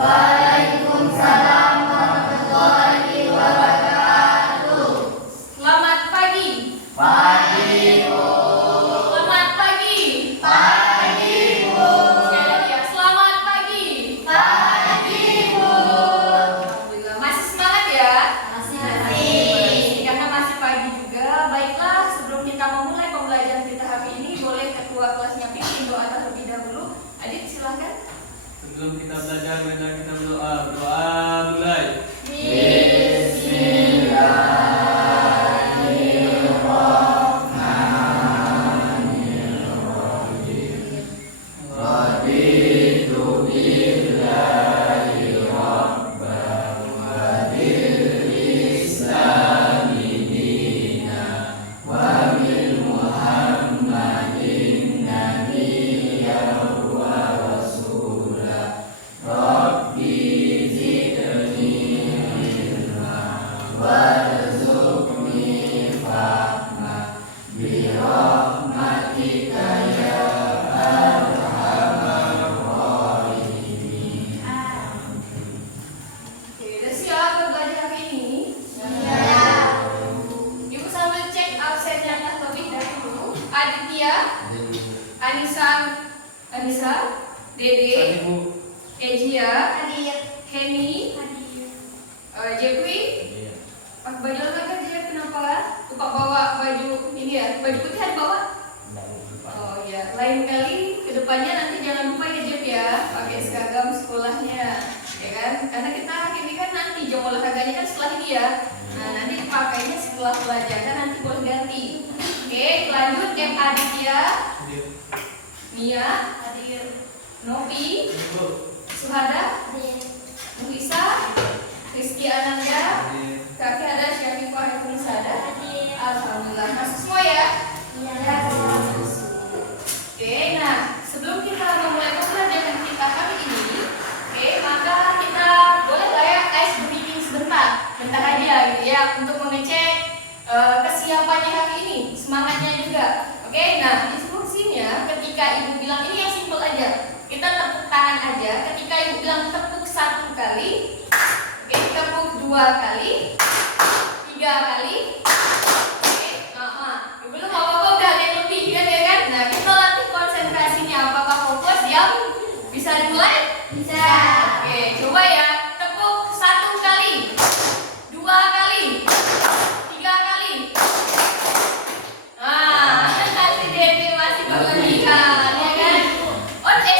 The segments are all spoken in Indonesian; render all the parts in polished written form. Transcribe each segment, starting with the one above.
Waalaikumsalam warahmatullahi wabarakatuh. Selamat pagi. Pagi, Bu. Selamat pagi. Pagi, Bu. Sekali lagi ya, selamat pagi. Pagi, Bu. Alhamdulillah, masih semangat ya? Masih. Karena masih pagi juga. Baiklah, sebelum kita memulai pembelajaran kita hari ini, boleh ketua kelasnya pimpin doa terlebih dahulu. Adit, silahkan. Sebelum kita belajar, marilah kita berdoa. Berdoa mulai. Bismillahirrahmanirrahim. Raditu billahi rabban wa bil islami dinan wa bil muhammadin nabiyyan wa rasulah. Rabbi zidni ilma warzuqni fahma bi rahmatika ya arhamar rahimin. Oke, udah siap buat belajar hari ini? Ibu sambil cek absennya terlebih dahulu. Aditya, Anissa, Dede, Bu. Ejia, Henny, Jepri. Pakai baju olahraga aja, kenapa? Lupa bawa baju ini ya, baju putih ada bawa? Oh ya, lain kali kedepannya nanti jangan lupa ya Jep ya, pakai seragam sekolahnya, ya kan? Karena kita ini kan nanti jam olahraganya kan setelah ini ya. Nah nanti pakainya setelah pelajaran nanti boleh ganti. Oke, lanjut M Aditya, Mia, Novi, Suhada, Muisa, Rizky Ananda, Kakek ada Syafiqah Haifunisada. Alhamdulillah, masuk semua ya? Oke, nah sebelum kita memulai pembelajaran kita hari ini, oke, maka kita boleh lah ya ice breathing sebentar, bentar aja gitu ya, untuk mengecek kesiapannya hari ini, semangatnya juga. Oke, nah instruksinya ketika ibu bilang ini yang simpel aja, kita tepuk tangan aja. Ketika ibu bilang tepuk 1 kali, oke, tepuk 2 kali, 3 kali. Belum apa-apa udah ada yang lebih kan ya kan? Nah kita latih konsentrasinya. Apakah fokus yang bisa dimulai? Bisa. Oke, coba ya. Tepuk 1 kali, 2 kali, 3 kali. Si Dede masih berlebihan ya kan?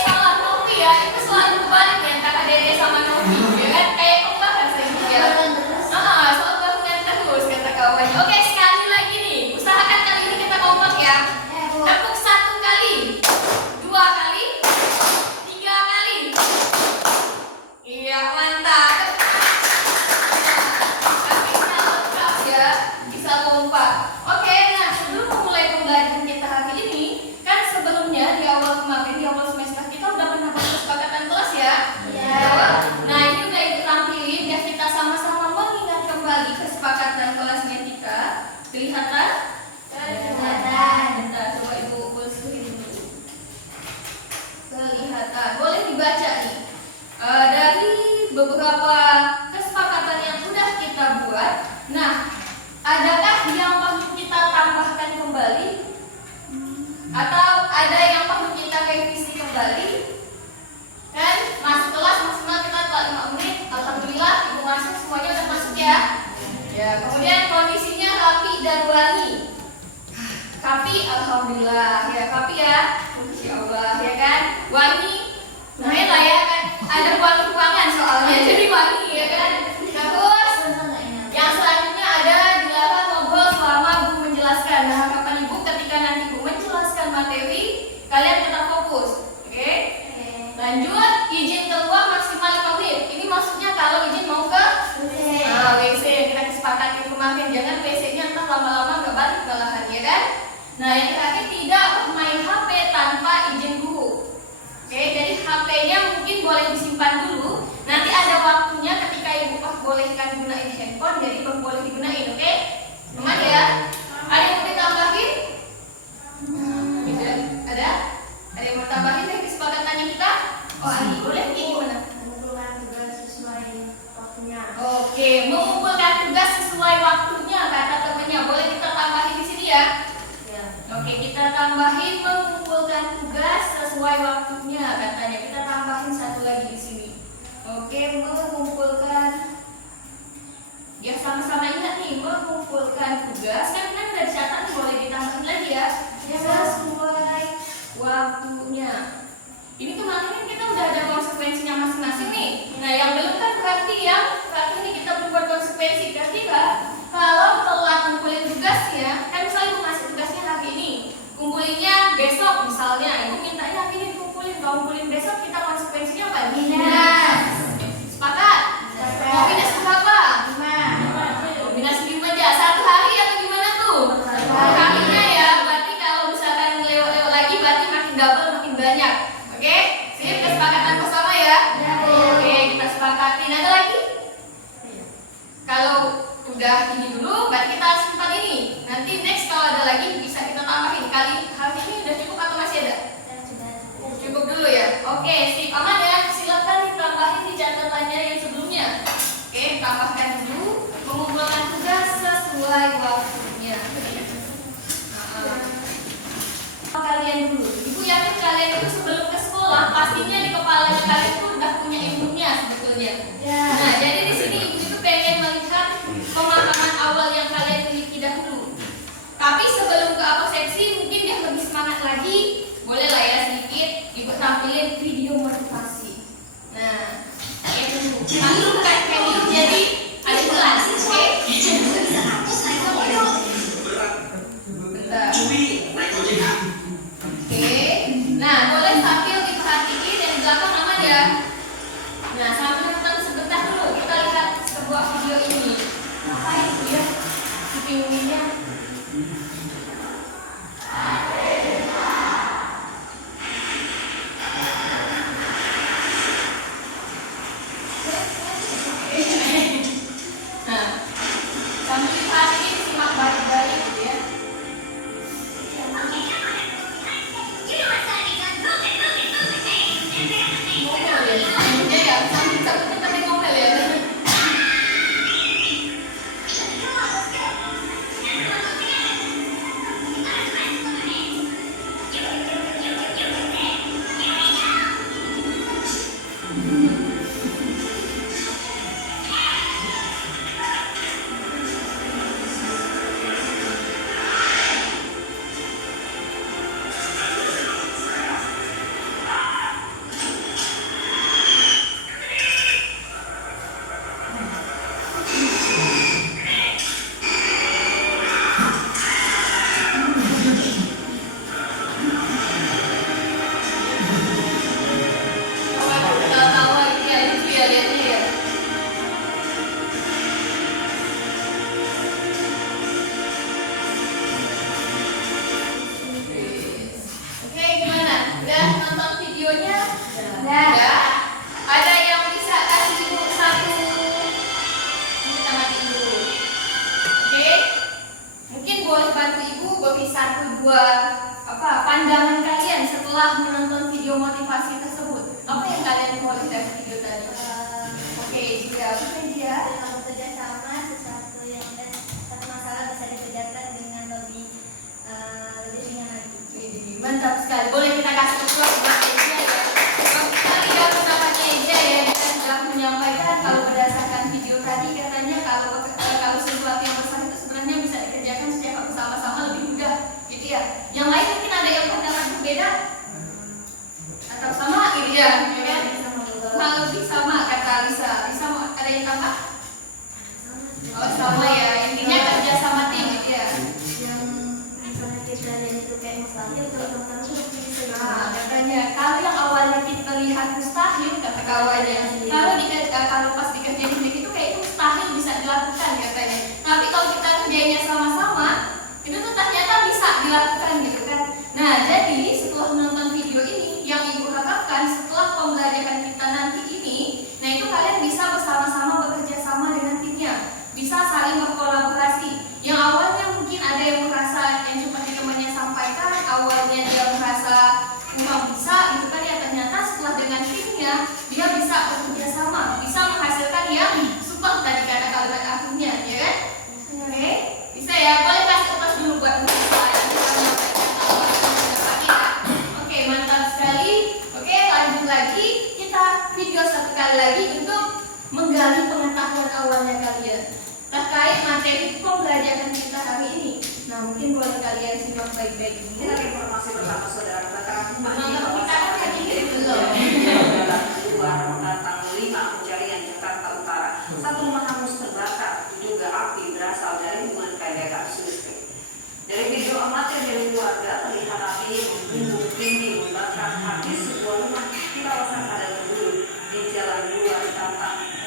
Salah Novi ya. Itu selalu kebalik ya antara Dede sama Novi ya kan? Kayak ombak rasanya ya. Selalu barengan terus kata kawannya. Oke, sekali lagi nih. Usahakan kali ini kita kompak ya. Tepuk 1 kali, 2 kali, 3 kali. Iya, mantap. Kakinya lengkap ya, bisa kompak. Oke, nah sebelum memulai pembelajaran kita hari ini, kan sebelumnya di awal kemarin, di awal semester kita udah pernah bahas kesepakatan kelas ya. Nah ini udah ibu tampilin biar kita sama-sama mengingat kembali kesepakatan kelasnya kita. Kelihatan? Bentar, coba ibu screen dulu. Kelihatan. Boleh dibaca nih. Dari beberapa kesepakatan yang sudah kita buat. Nah, adakah yang perlu kita tambahkan kembali? Atau ada yang perlu kita revisi kembali? Kan masuk kelas maksimal kita telah 5 menit. Alhamdulillah ibu masuk semuanya udah masuk ya. Ya, kemudian kondisinya rapi dan wangi. Rapi, alhamdulillah ya, rapi ya, insya Allah ya kan, wangi, namanya lah ya kan, ada wangi ruangan soalnya, jadi wangi ya kan. Terus yang selanjutnya ada dilarang ngobrol selama ibu menjelaskan. Nah harapan ibu ketika nanti ibu menjelaskan materi, kalian tetap fokus, oke? Lanjut, izin keluar maksimal 5 menit. Ini maksudnya kalau izin mau ke WC, kita kesepakatan kemarin, jangan WC-nya entah lama-lama nggak balik malahan ya kan. Nah yang terakhir tidak bermain HP tanpa izin guru. Oke, jadi HP-nya mungkin boleh disimpan dulu. Nanti ada waktunya ketika ibu bolehkan gunain handphone, jadi baru boleh digunain, oke? Aman ya? Ada yang mau ditambahin? Ada? Ada yang mau tambahin dari kesepakatannya kita? Oh, boleh gimana? sesuai waktunya katanya. Kita tambahin satu lagi di sini. Oke, mengumpulkan. Ya sama-sama ingat nih, mengumpulkan tugas kan udah dicatat nih, boleh ditambahin lagi ya. Sesuai waktunya. Ini kemarin kan kita udah ada konsekuensinya masing-masing nih. Nah, yang belum kan berarti ini kita belum buat konsekuensi. Berarti kalau telat ngumpulin tugasnya, kan misalnya ibu ngasih tugasnya hari ini, kumpulinnya besok misalnya, ibu mintanya hari ini dikumpulin, kalau ngumpulin besok kita konsekuensinya apa? Minus. Sepakat? Mau minus berapa? 5. Minus 5 aja. Satu hari atau gimana tuh? Satu harinya ya. Berarti kalau misalkan lewat-lewat lagi, berarti makin double, makin banyak. Oke? Sip, kesepakatan bersama ya? Oke, kita sepakatin. Ada lagi? Kalau udah ini dulu, berarti kita simpan ini. Nanti next kalau ada lagi bisa kita tambahin. Hari ini udah cukup atau masih ada? Cukup dulu ya. Oke, sip, aman ya. Silakan ditambahin di catatannya yang sebelumnya. Oke, tambahkan dulu. Mengumpulkan tugas sesuai waktunya. Kalian dulu. Ibu yakin kalian itu sebelum ke sekolah pastinya di kepala kalian itu udah punya ilmunya sebetulnya. Nah, jadi di sini ibu itu pengen melihat pemahaman awal yang kalian miliki dahulu. Tapi sebelum ke apesepsi mungkin yang lebih semangat lagi, boleh lah ya sedikit ibu tampilin video motivasi. Nah, kayak dulu. Lalu kayak dulu jadi ada kelas, oke? Bentar. Oke. Nah, boleh sambil diperhatiin yang di belakang nama ya. Nah, sambil nonton sebentar dulu kita lihat sebuah video ini. Ngapain ya? Pinginnya. Nah, sambil diperhatiin simak baik-baik gitu ya. Pandangan kalian setelah menonton video motivasi tersebut, apa yang kalian boleh dari video tadi? Oke, jika dia bekerja sama sesuatu yang satu masalah bisa dikerjakan dengan lebih ringan lagi. Mantap sekali. Boleh kita kasih tepuk buat Eja ya. Tadi ya pendapatnya Eja ya, dia sudah menyampaikan kalau berdasarkan video tadi katanya kalau sesuatu yang besar itu sebenarnya bisa dikerjakan secara bersama-sama lebih mudah, gitu ya. Yang lain mungkin ada yang pendapat berbeda atau sama, gitu ya. Kurang lebih sama kata Lisa. Lisa mau ada yang tambah? Oh sama ya. Intinya kerja sama tim, gitu ya. Yang misalnya kita lihat itu kayak mustahil, kalau teman-teman itu bisa. Nah, katanya kalau yang awalnya kita lihat mustahil kata kawannya, kalau pas dikerjain itu kayak itu mustahil bisa dilakukan katanya. Tapi kalau kita kerjanya sama-sama, itu tuh ternyata bisa dilakukan gitu kan. Nah, jadi setelah menonton video ini, yang ibu harapkan setelah pembelajaran kita nanti ini, nah itu kalian bisa bersama-sama bekerja sama dengan timnya, bisa saling berkolaborasi. Yang awalnya mungkin ada yang merasa yang seperti temannya sampaikan, awalnya dia merasa kurang bisa, itu kan ya ternyata setelah dengan timnya dia bisa bekerja sama, bisa menghasilkan yang super tadi kata kalimat akhirnya, ya kan? Oke, bisa ya. Boleh kasih atas dulu buat Mbak Lisa yang bisa menyampaikan pendapat kita. sekali lagi untuk menggali pengetahuan awalnya kalian terkait materi pembelajaran kita hari ini. Nah, mungkin boleh kalian simak baik-baik dulu. Kita informasi pertama saudara kebakaran rumah di Menonton kita kan kayak gini belum? Jalan 2 Rentang 5 Penjaringan Jakarta Utara. Satu rumah hangus terbakar, diduga api berasal dari hubungan pendek arus listrik. Dari video amatir dari warga terlihat api membumbung tinggi membakar habis sebuah rumah di kawasan Sadar-Bendul di Jalan 2 Rentang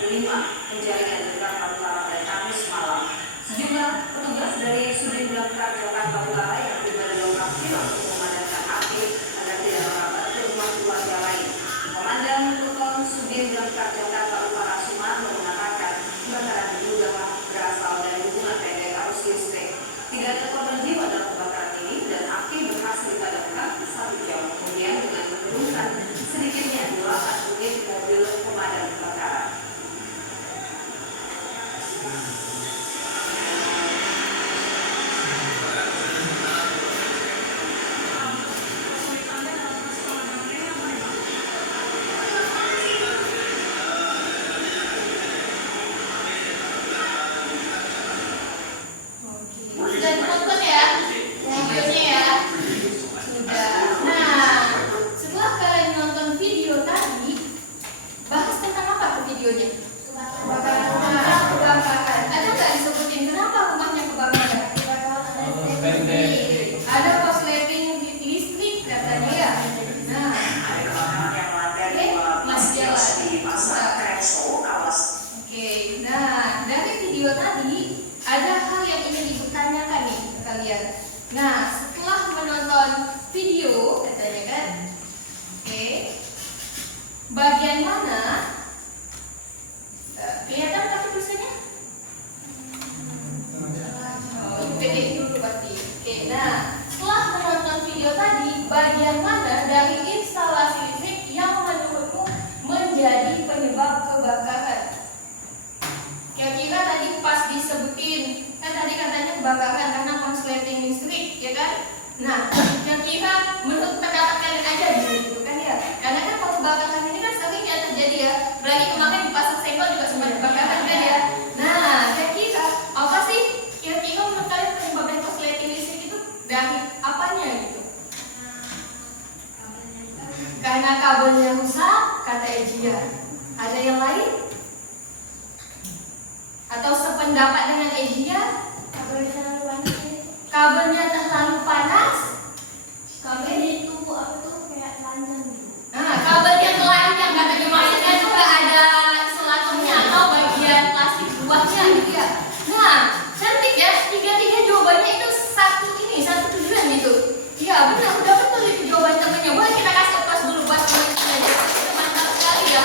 5 Penjaringan Jakarta Utara pada Kamis malam. Sejumlah petugas dari Sudin Damkar Jakarta Utara yang tiba di lokasi langsung memadamkan api agar tidak merambat ke rumah keluarga lain. Komandan Pluton Sudin Damkar Jakarta Utara Sumarno mengatakan kebakaran diduga berasal dari hubungan pendek arus listrik. Tidak ada korban jiwa dalam kebakaran ini dan api berhasil dipadamkan 1 jam kemudian dengan menurunkan sedikitnya 8 unit mobil pemadam kebakaran. Sudah ditonton ya videonya ya? Sudah. Nah, setelah kalian nonton video tadi, bahas tentang apa tuh videonya? Kebakaran. Ada nggak disebutin kenapa rumahnya kebakaran? Ada korsleting listrik katanya ya. Nah, Ada kebakaran yang melanda di 12 kios di Pasar Kreso, kawasan. oke. Nah, dari video tadi ada hal yang ingin ibu tanyakan nih ke kalian. Nah, setelah menonton video katanya kan, oke, bagian mana? Kelihatan tapi tulisannya? Oh, itu gede dulu pasti. Oke, nah setelah menonton video tadi, bagian mana dari instalasi listrik yang menurutmu menjadi penyebab kebakaran? Kira-kira tadi pas disebutin, kan tadi katanya kebakaran karena konsleting listrik, ya kan? Nah, kira-kira menurut pendapat kalian aja gitu kan ya? Karena kan kalau kebakaran ini kan sering ya terjadi ya. Berarti kemarin di pasar Senggol juga sempat kebakaran kan ya? Nah, kira-kira apa sih? Kira-kira menurut kalian penyebab dari konsleting listrik itu dari apanya gitu? Karena kabelnya rusak, kata Ejia. Ada yang lain? Atau sependapat dengan Ejia? Kabelnya terlalu panas? Kabel itu apa tuh kayak panjang gitu. Nah, kabelnya telanjang katanya, maksudnya juga ada selaturnya atau bagian plastik luarnya gitu ya. Nah, cantik ya, tiga-tiga jawabannya itu satu tujuan gitu. Iya benar, udah betul itu jawaban temennya. Boleh kita kasih opas dulu buat temen-temen aja. Itu mantap sekali ya.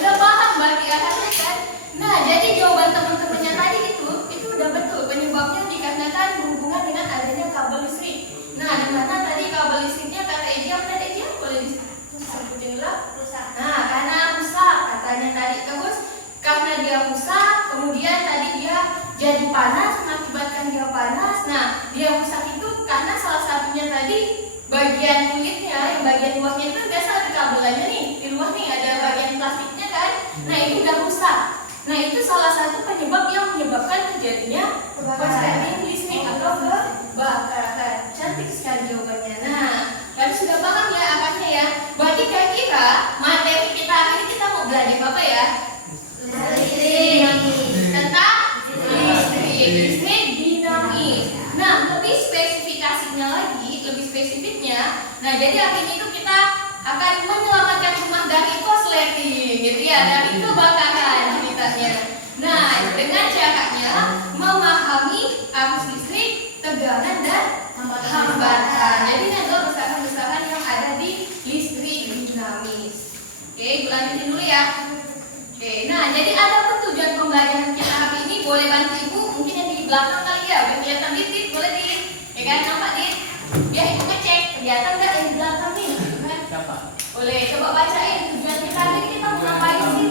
Udah paham berarti arahnya kan. Nah, jadi jawaban teman-temannya tadi itu udah betul. Penyebabnya dikarenakan berhubungan dengan adanya kabel listrik. Nah, di mana tadi kabel listriknya kata Ejia, benar Ejia? Boleh disebutin dulu? Rusak. Nah, karena rusak katanya tadi. Terus karena dia rusak, kemudian tadi dia jadi panas, mengakibatkan dia panas. Nah, dia rusak itu karena salah satunya tadi bagian kulitnya, yang bagian luarnya itu biasa ada kabelannya nih. Di luar nih ada bagian plastiknya kan. Nah, itu udah rusak. Nah, itu salah satu penyebab yang menyebabkan terjadinya konsleting listrik atau kebakaran. Cantik sekali jawabannya. Nah, tadi sudah paham ya arahnya ya. Berarti kira-kira materi kita hari ini kita mau belajar apa ya? Tentang listrik dinamis. Nah, lebih spesifikasinya lagi, lebih spesifiknya. Nah, jadi hari ini tuh kita akan menyelamatkan rumah dari konsleting, gitu ya, dari kebakaran ceritanya. Nah, dengan caranya memahami arus listrik, tegangan dan hambatan. Jadi ini adalah besaran-besaran yang ada di listrik dinamis. Oke, Ibu lanjutin dulu ya. Oke, nah jadi ada tujuan pembelajaran kita hari ini. Boleh bantu Ibu, mungkin yang di belakang kali ya, biar kelihatan Dit, boleh Dit. Ya kan, nampak Dit? Biar Ibu ngecek, kelihatan nggak yang di belakang nih? Kan? Boleh, coba bacain tujuan kita hari ini kita mau ngapain sih?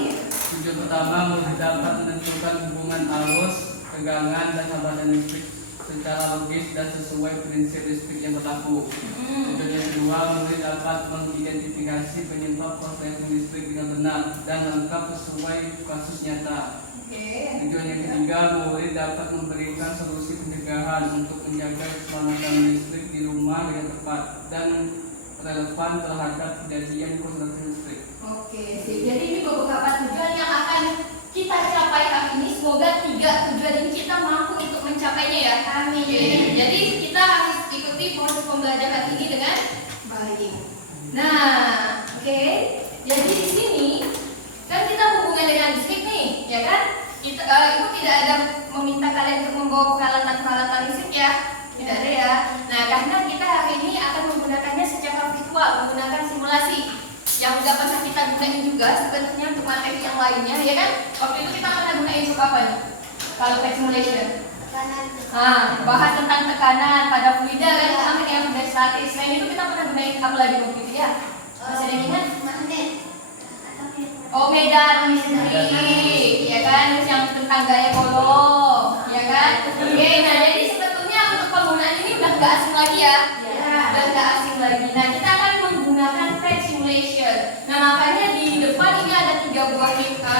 Tujuan pertama dapat menentukan hubungan arus, tegangan, dan hambatan listrik. secara logis dan sesuai prinsip listrik yang berlaku. Tujuan yang kedua, murid dapat mengidentifikasi penyebab korsleting listrik dengan benar dan lengkap sesuai kasus nyata. Tujuan yang ketiga, murid dapat memberikan solusi pencegahan untuk menjaga keselamatan listrik di rumah dengan tepat dan relevan terhadap kejadian korsleting listrik. Oke, jadi ini beberapa tujuan yang akan kita capai hari ini. Semoga 3 tujuan ini kita mampu untuk mencapainya ya. Amin. Jadi kita harus ikuti proses pembelajaran ini dengan baik. Nah, oke. Jadi di sini kan kita hubungan dengan listrik nih, ya kan? Kita Ibu tidak ada meminta kalian untuk membawa peralatan-peralatan listrik ya. Tidak ada ya. Nah, karena kita hari ini akan menggunakannya secara virtual, menggunakan simulasi yang udah pernah kita gunain juga sebenarnya untuk materi yang lainnya, ya kan? Waktu itu kita pernah gunain untuk apa nih? Kalau pack simulation. Bahas tentang tekanan pada fluida kan, sama yang udah statis. Selain itu kita pernah gunain apa lagi waktu itu ya? Masih ada yang ingat? Oh, medan listrik, ya kan? Terus yang tentang gaya kolom, ya kan? Oke, nah jadi sebetulnya untuk penggunaan ini udah nggak asing lagi ya? Udah nggak asing lagi. Nah, kita akan menggunakan pack simulation. Nah, makanya di depan ini ada 3 buah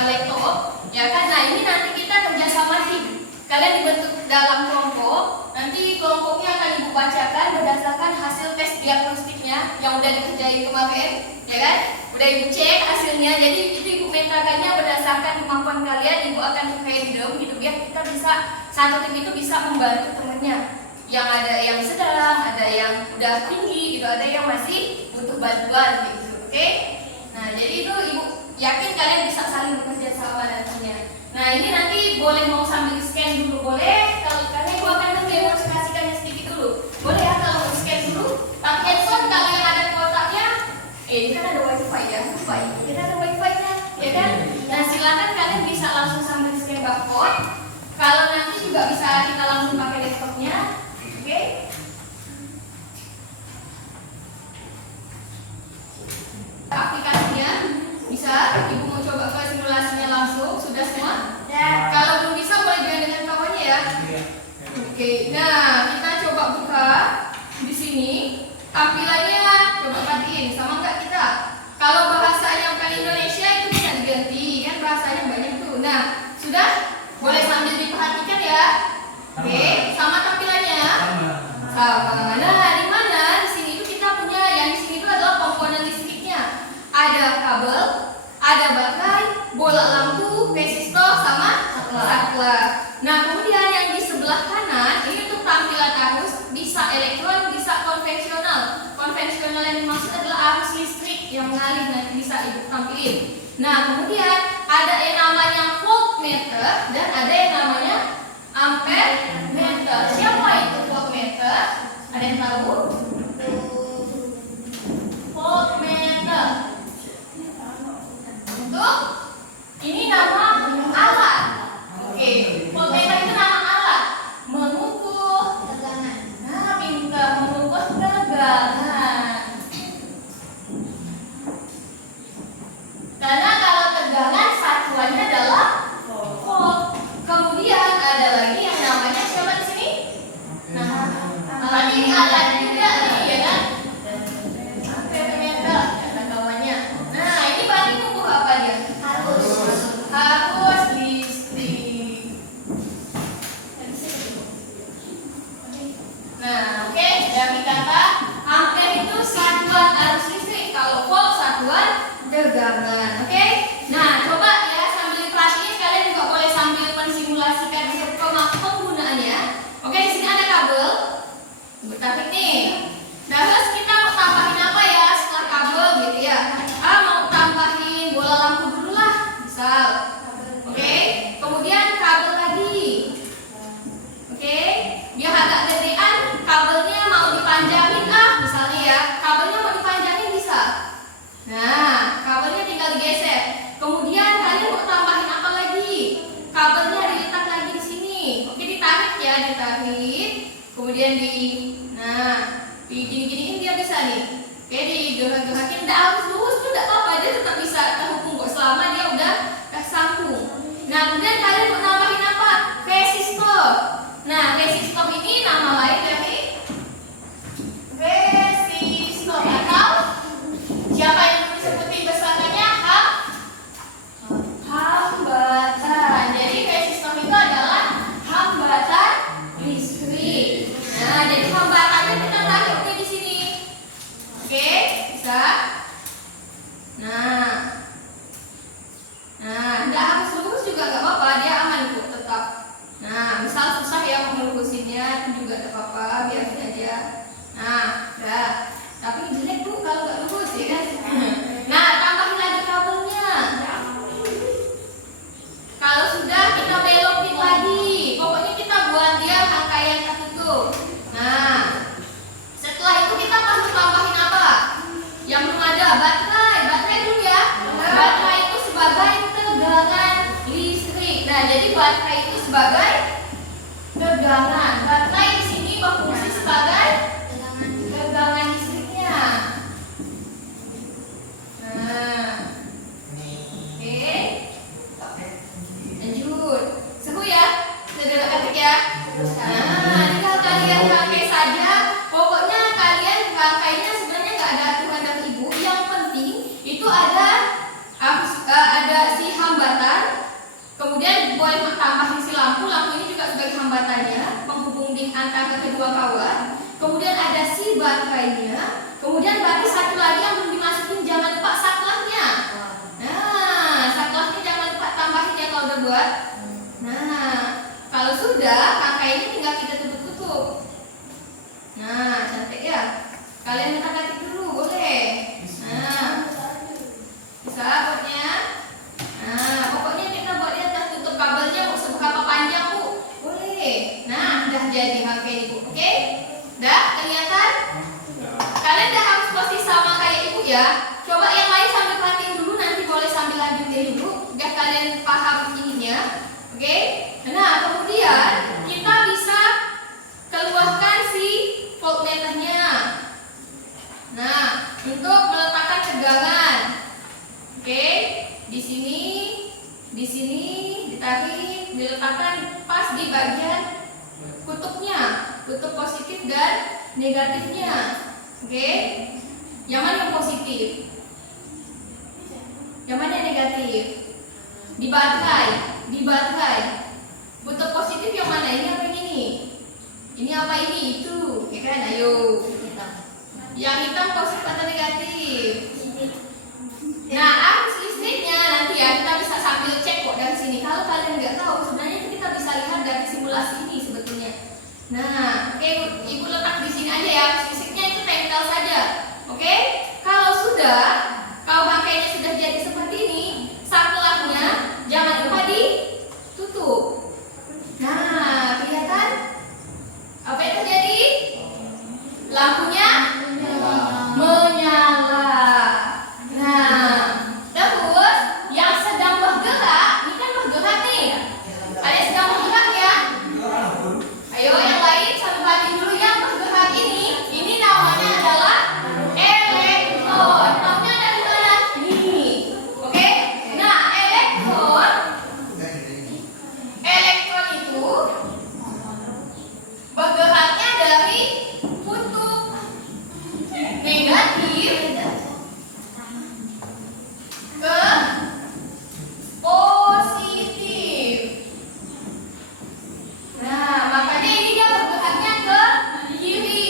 laptop, ya kan? Nah, ini nanti kita kerjasama tim. Kalian dibentuk dalam kelompok. Nanti kelompoknya akan Ibu bacakan berdasarkan hasil tes diagnostiknya yang udah dikerjain kemarin, ya kan? Udah Ibu cek hasilnya. Jadi itu Ibu mentakannya berdasarkan kemampuan kalian. Ibu akan random gitu biar kita bisa satu tim itu bisa membantu temennya. Yang ada yang sedang, ada yang udah tinggi, gitu, ada yang masih butuh bantuan gitu, oke? Nah, jadi itu Ibu yakin kalian bisa saling bekerja sama nantinya. Nah, ini nanti boleh mau sambil scan dulu boleh, karena Ibu akan mendemonstrasikannya sedikit dulu. Boleh ya kalau mau scan dulu? Pakai handphone kalau yang ada kotaknya. Ini kan ada wifi ya, wifi. Kita ada wifi-nya, ya kan? Nah, silakan kalian bisa langsung sambil scan barcode. Kalau nanti juga bisa kita langsung pakai laptopnya. Oke. Aplikasinya bisa, Ibu mau coba ke simulasinya langsung, sudah semua? Ya. Kalau belum bisa boleh join dengan kawannya ya. Oke. Nah, kita coba buka di sini tampilannya, coba perhatiin sama nggak kita? Kalau bahasa yang bukan Indonesia itu bisa diganti, kan bahasanya banyak tuh. Nah, sudah? Boleh sambil diperhatikan ya. Oke, sama tampilannya. Sama. Nah, di mana? Di sini itu kita punya yang di sini itu adalah komponen listriknya. Ada kabel, ada baterai, bola lampu, resistor sama saklar. Nah, kemudian yang di sebelah kanan ini untuk tampilan arus bisa elektron, bisa konvensional. Konvensional yang dimaksud adalah arus listrik yang mengalir, nanti bisa Ibu tampilin. Nah, kemudian ada yang namanya voltmeter dan ada yang namanya ampere meter. Siapa itu voltmeter? Ada yang tahu? Voltmeter. Untuk ini nama alat. Oke, voltmeter itu nama alat. Mengukur tegangan. Nah, pintar, mengukur tegangan. Karena kalau tegangan satuannya adalah volt. Kemudian ada lagi yang namanya siapa di sini? Nah, tadi ini alat juga nih, ya kan? Ampermeter kata kawannya. Nah, ini berarti mengukur apa dia? Arus listrik. Nah, oke, dari kata ampere itu satuan arus listrik, kalau volt satuan tegangan. Oke? Nah, coba ya sambil perhatiin kalian juga boleh sambil mensimulasikan penggunaannya. Oke, di sini ada kabel. Tarik nih. Nah, terus kita mau tambahin apa ya setelah kabel gitu ya? Mau tambahin bola lampu dulu lah, misal. Oke? Kemudian kabel lagi. Oke? Biar agak gedean, kabelnya mau dipanjangin misalnya ya. Kabelnya mau dipanjangin bisa. Nah, kabelnya tinggal digeser. Kemudian kalian mau tambahin apa lagi? Kabelnya diletak lagi di sini. Oke, ditarik ya, ditarik. Kemudian gini-giniin dia bisa nih. Oke, digerak-gerakin. Nggak harus lurus tuh, nggak apa-apa, dia tetap bisa terhubung kok selama dia udah tersambung. Nah, kemudian kalian mau tambahin apa? Resistor. Nah, resistor ini Nah, misal susah ya melurusinnya itu juga tidak apa-apa, biarin aja. Nah, udah. Tapi jelek tuh kalau nggak lurus ya kan. Nah, tambahin lagi kabelnya. Kalau sudah kita belokin lagi. Pokoknya kita buat dia rangkaian tertutup. Nah, setelah itu kita perlu tambahin apa? Yang belum ada, baterai dulu ya. Baterai itu sebagai tegangan listrik. Nah, jadi baterai itu sebagai tegangan. Baterai di sini berfungsi sebagai tegangan listriknya. Nah, oke. Lanjut. Seru ya? Sudah ketik ya? Nah, ini kalau kalian rangkai saja, pokoknya kalian rangkainya sebenarnya nggak ada aturan dari ibu. Yang penting itu ada si hambatan, kemudian boleh tambahin si lampu. Lampu ini juga sebagai hambatannya, penghubung link antara kedua kawan. Kemudian ada si baterainya, kemudian berarti satu lagi yang belum dimasukin, jangan lupa saklahnya. Nah, saklahnya jangan lupa tambahin ya kalau udah buat. Nah, kalau sudah, rangkaiannya tinggal kita tutup-tutup. Nah, cantik ya. Kalian minta ketik dulu, boleh. Nah, bisa buatnya. Nah, pokoknya kita buat dia tertutup kabelnya mau seberapa panjang Bu? Boleh. Nah, udah jadi rangkai ini Bu. Oke? Udah kelihatan? Kalian udah harus posisi sama kayak ibu ya. Coba yang lain sambil perhatiin dulu, nanti boleh sambil lanjutin dulu biar kalian paham ininya. Oke? Nah, kemudian kita bisa keluarkan si voltmeternya. Nah, untuk meletakkan tegangan. Oke? Di sini ditarik, diletakkan pas di bagian kutubnya, kutub positif dan negatifnya. Oke? Yang mana yang positif? Yang mana yang negatif? Di baterai. Kutub positif yang mana? Ini apa ini? Ini apa ini? Itu, ya kan? Ayo. Yang hitam positif atau negatif? Nah, arus listriknya nanti ya kita bisa sambil cek kok dari sini. Kalau kalian nggak tahu, sebenarnya itu kita bisa lihat dari simulasi ini sebetulnya. Nah, oke, ibu letak di sini aja ya. Arus listriknya itu tempel saja. Oke? Kalau rangkaiannya sudah jadi seperti ini, saklahnya jangan lupa ditutup. Nah, kelihatan? Apa yang terjadi? Lampunya menyala. Nah, terus yang sedang bergerak, ini kan bergerak nih. Ada yang sedang bergerak ya? Ayo yang lain sambil perhatiin dulu yang bergerak ini namanya adalah elektron. Tahunya dari mana? Ini. Oke? Nah, elektron itu bergeraknya dari kutub negatif ke positif. Nah, makanya ini dia bergeraknya ke kiri.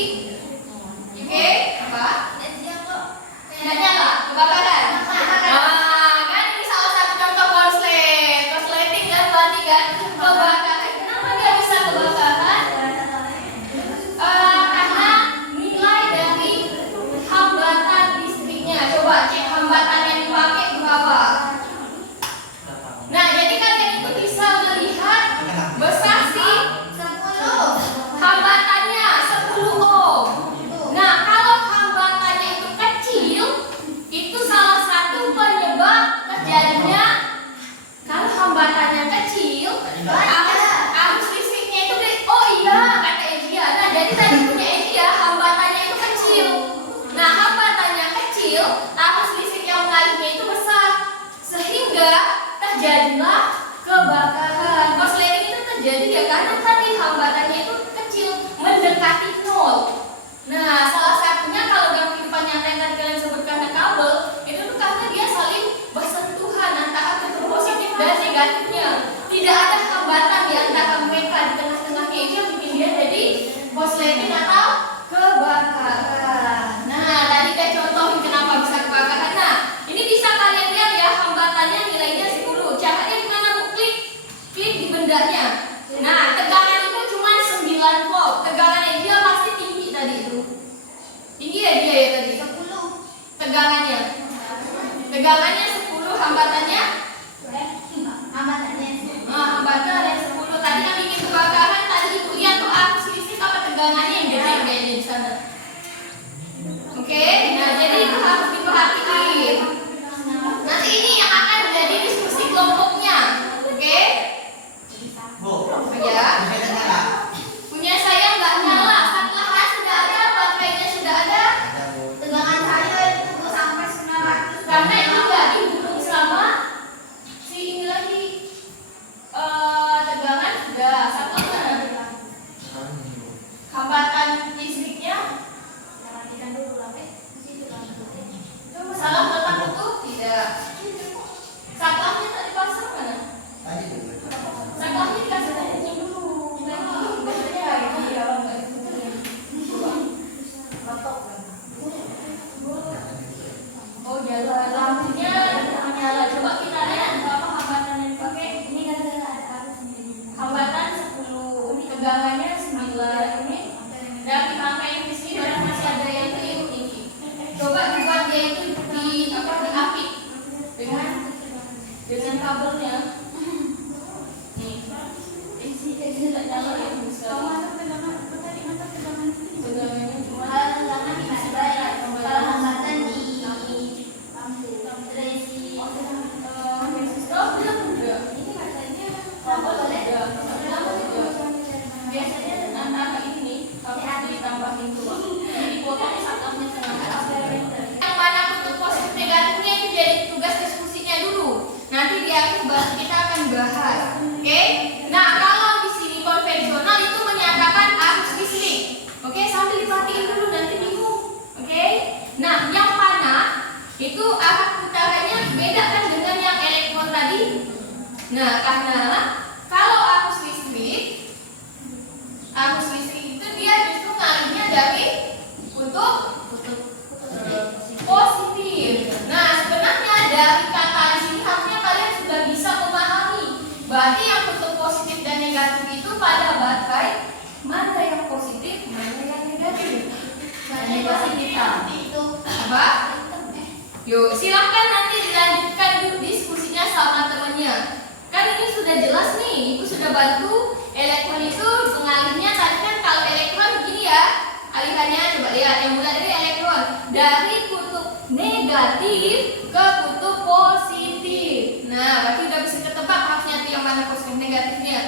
Oke? Apa? Tidak nyala, kebakaran. Nah, kan ini salah satu contoh korsleting dan berarti kan kebakaran. Kenapa nggak bisa kebakaran? Karena nilai dari hambatan listriknya. Coba cek hambatan yang dipakai berapa. Nah, jadi kalian itu bisa melihat besar sih 10 hambatannya 10 ohm. Nah, kalau hambatannya itu kecil, itu salah satu penyebab terjadinya. Kalau hambatannya kecil, arus listriknya itu gede. Oh iya, kata Egia. Nah, jadi tadi punya Egia, hambatannya itu kecil. Nah, hambatannya kecil, arus listrik yang mengalirnya itu besar, sehingga terjadilah kebakaran. Korsleting itu terjadi ya karena tadi hambatannya itu kecil, mendekati nol. Nah, salah satunya kalau dalam kehidupan nyata yang tadi kalian sebutkan kabel, itu tuh karena dia saling bersentuhan antara kutub positif dan negatifnya. Tidak ada hambatan di antara mereka, di tengah-tengahnya itu yang bikin dia jadi korsleting atau kebakaran. Nah, tadi kita contohin kenapa bisa kebakaran. Nah, ini bisa kalian lihat ya hambatannya nilainya 10. Caranya gimana? Tegangannya 10, hambatannya? Hambatannya Hambatan ada 10. Tadi yang bikin kebakaran tadi ibu lihat tuh arus listrik apa tegangannya yang gede kayaknya di sana. Oke, nah jadi itu harus diperhatiin. Nanti ini yang akan menjadi diskusi kelompoknya. Oke? Ya. Punya saya nggak nyala, setelahnya sudah ada, baterainya sudah ada. tegangan saya itu sampai 900. Karena ini nggak dihubung sama si ini lagi. Tegangan sudah satu mana? Hambatan listriknya Perhatikan dulu sampai di situ kan. salah letak itu tidak. Saklahnya tak dipasang mana? Saklahnya dikasih tadi dulu. Biasanya di dalam nggak Oh jalan lampunya menyala. Coba kita lihat berapa hambatan yang dipakai. Ini gara-gara ada arus ini. Hambatan 10, tegangannya 9 ini. Dan angka yang di sini dan masih ada yang keliru ini. Coba dibuat dia itu diapit dengan kabelnya. Nih, ini tak nyala ya tegangannya cuma Tegangan masih banyak. Kalau hambatan di belum enggak. ini katanya Kabel ada. Biasanya antara ini harus ditambahin tuh. Jadi kuotanya saklahnya yang mana kutub positif negatifnya itu jadi tugas diskusinya dulu. Nanti di akhir kita akan bahas. Oke? Nah, kalau di sini konvensional itu menyatakan arus listrik. Oke, sambil diperhatiin dulu nanti bingung. Oke? Nah, yang panah itu arah putarannya beda kan dengan yang elektron tadi. Nah, karena kalau arus listrik itu dia justru ngalirnya dari kutub positif. Nah, sebenarnya dari kata di sini harusnya kalian sudah bisa memahami. Berarti yang kutub positif dan negatif itu pada baterai mana yang positif, mana yang negatif. Ini pasti kita. itu Apa? Yuk, silahkan nanti dilanjutkan dulu diskusinya sama temennya. Kan ini sudah jelas nih, itu sudah bantu. Elektron itu pengalirnya tadi kan kalau elektron begini ya, alirannya coba lihat yang mulai dari elektron dari kutub negatif ke kutub positif. Nah, berarti udah bisa ketebak harusnya tuh yang mana positif negatifnya.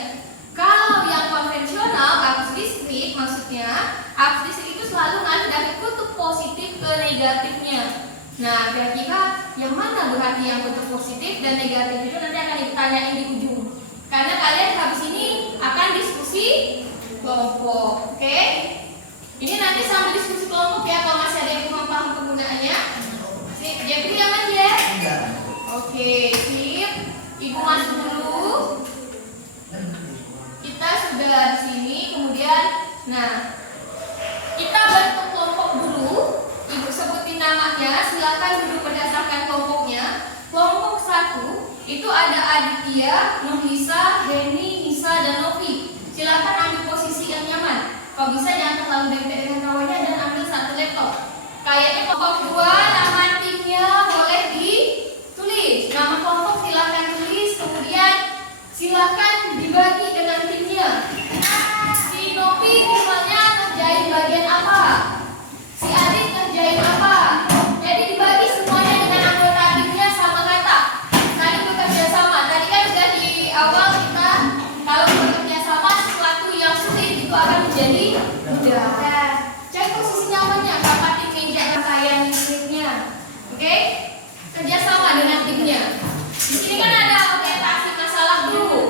Kalau yang konvensional arus listrik maksudnya arus listrik itu selalu ngalir dari kutub positif ke negatifnya. Nah, kira-kira yang mana berarti yang kutub positif dan negatif itu nanti akan ditanyain di ujung. Karena kalian habis ini akan diskusi kelompok, oke? Ini nanti sambil diskusi kelompok ya, kalau masih ada yang kurang paham penggunaannya. Sip, Jepri aman ya? Oke, sip. Ibu masuk dulu. Kita sudah di sini, kemudian, nah, kita bentuk kelompok dulu. Ibu sebutin namanya, silakan duduk berdasarkan kelompoknya. Kelompok 1 itu ada Aditya, Nurlisa, Heni, Nisa, dan Novi. Silakan ambil posisi yang nyaman. Kalau bisa jangan terlalu dempet dengan kawannya dan ambil satu laptop. Kayaknya kelompok 2 nama timnya boleh ditulis. Nama kelompok silakan tulis, kemudian silakan dibagi dengan timnya. Si Novi misalnya kerjain bagian apa? Si Adit kerjain apa? Jadi dibagi semuanya dengan anggota timnya sama kata. Saling bekerja sama. Tadi kan sudah di awal kita kalau bekerja sama sesuatu yang sulit itu akan menjadi mudah. Cek posisi nyamannya, rapatin meja rangkaian listriknya. Oke? Kerja sama dengan timnya. Di sini kan ada orientasi masalah dulu.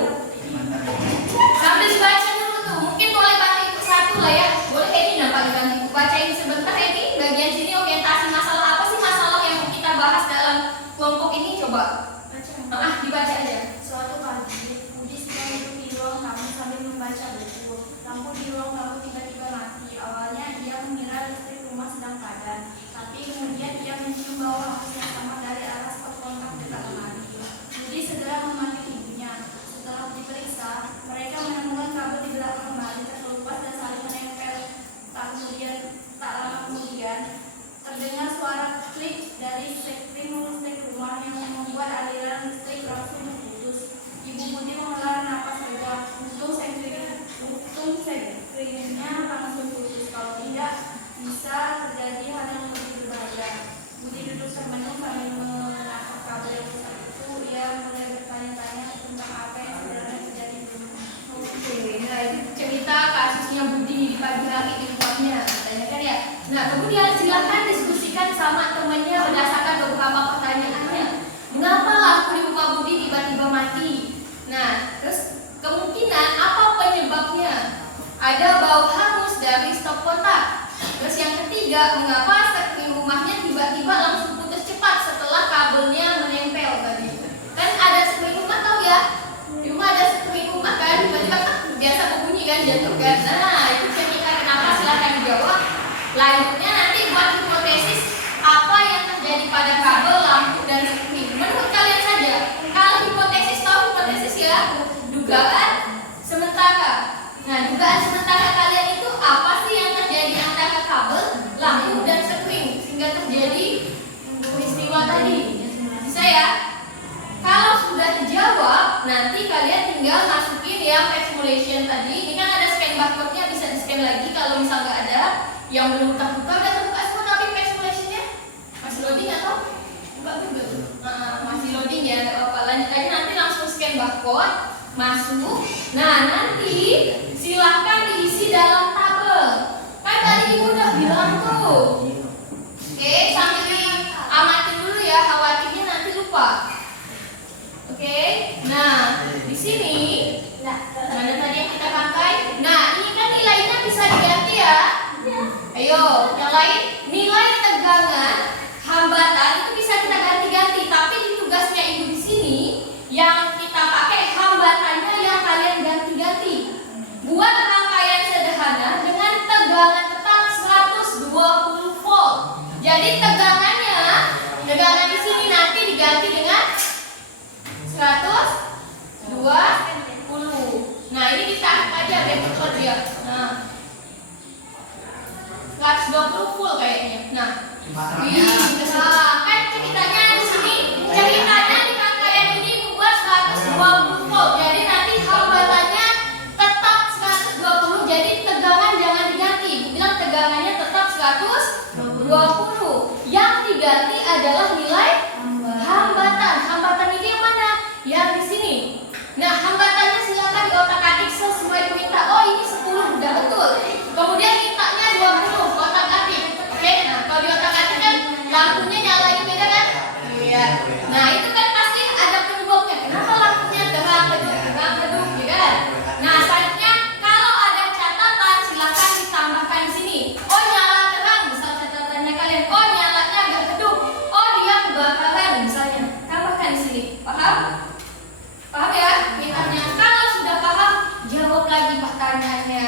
Sambil dibaca dulu tuh. Mungkin boleh bantu ibu satu lah ya. Boleh ini nampak dibantu ibu bacain sebentar ini. Bagian sini orientasi masalah apa sih masalah yang mau kita bahas dalam kelompok ini coba. Dibaca aja. suatu pagi Budi sedang duduk di ruang tamu sambil membaca buku. Lampu di ruang tamu tiba-tiba mati. Awalnya ia mengira listrik rumah sedang padam, tapi kemudian ia mencium bau hangus yang sama dari arah stop kontak dekat lemari. Budi segera memanggil ibunya. Setelah diperiksa, mereka menemukan kabel di belakang lemari terkelupas dan saling menempel. Tak lama kemudian terdengar suara klik dari setting listrik rumah yang Bosnya Budi di pagi hari di rumahnya, katanya kan ya. Nah, kemudian silakan diskusikan sama temannya berdasarkan beberapa pertanyaannya. Mengapa lampu di rumah Budi tiba-tiba mati? Nah, terus kemungkinan apa penyebabnya? Ada bau hangus dari stop kontak. Terus yang ketiga, mengapa sekring rumahnya tiba-tiba langsung putus cepat setelah kabelnya menempel tadi? Kan ada sekring rumah, tahu ya? Di rumah ada sekring rumah kan, tiba-tiba kan biasa berbunyi kan, jatuh kan. Nah, itu kira-kira kenapa, silahkan dijawab. Lanjutnya nanti buat hipotesis apa yang terjadi pada kabel, lampu, dan sekring. Menurut kalian saja, kalau hipotesis, tahu hipotesis ya? Dugaan sementara. Nah, dugaan sementara kalian itu apa sih yang terjadi antara kabel, lampu, dan sekring sehingga terjadi peristiwa tadi? Bisa ya? Kalau sudah dijawab, nanti kalian tinggal masukin yang page simulation tadi. Ini kan ada scan barcode-nya, bisa di-scan lagi kalau misal nggak ada. Yang belum terbuka, udah terbuka semua tapi page simulation-nya masih loading atau? Buka juga tuh. Masih loading ya, nggak apa-apa. Lanjut aja, nanti langsung scan barcode, masuk. Nah, nanti silahkan diisi dalam tabel. Kan tadi ibu udah bilang tuh. Oke, sambil diamatin dulu ya, khawatirnya nanti lupa. Oke, nah di sini mana tadi yang kita pakai? Nah, ini kan nilainya bisa diganti ya. Ayo, yang lain nilai tegangan hambatan itu bisa kita ganti-ganti. Tapi di tugasnya ibu di sini yang kita pakai hambatannya yang kalian ganti-ganti. Buat rangkaian sederhana dengan tegangan tetap 120 volt. Jadi tegangan di sini nanti diganti dengan 120. Nah, ini ditarik aja biar cepat dia. Nah, 120 full kayaknya. Nah, kan ceritanya di sini, ceritanya di rangkaian ini membuat 120 volt. Jadi nanti hambatannya tetap 120. Jadi tegangan jangan diganti. Bilang tegangannya tetap 120. Yang diganti adalah nilai hambatan. Hambatan ini yang mana? Yang di sini. Nah, hambatannya silakan diotak-atik sesuai perintah. Oh, ini 10, udah betul. Kemudian mintanya 20, otak-atik. Oke, nah kalau diotak-atik kan lampunya nyalain beda kan? Iya. Nah, itu kan pasti ada penyebabnya. Kenapa lampunya terang-redup, ya kan? Nah, selanjutnya kalau ada catatan silakan ditambahkan di sini. Oh, nyala terang, misal catatannya kalian. Oh, nyalanya agak redup. Oh, dia kebakaran misalnya. Tambahkan di sini. Paham? Paham ya? Mintanya. Kalau sudah paham, jawab lagi pertanyaannya.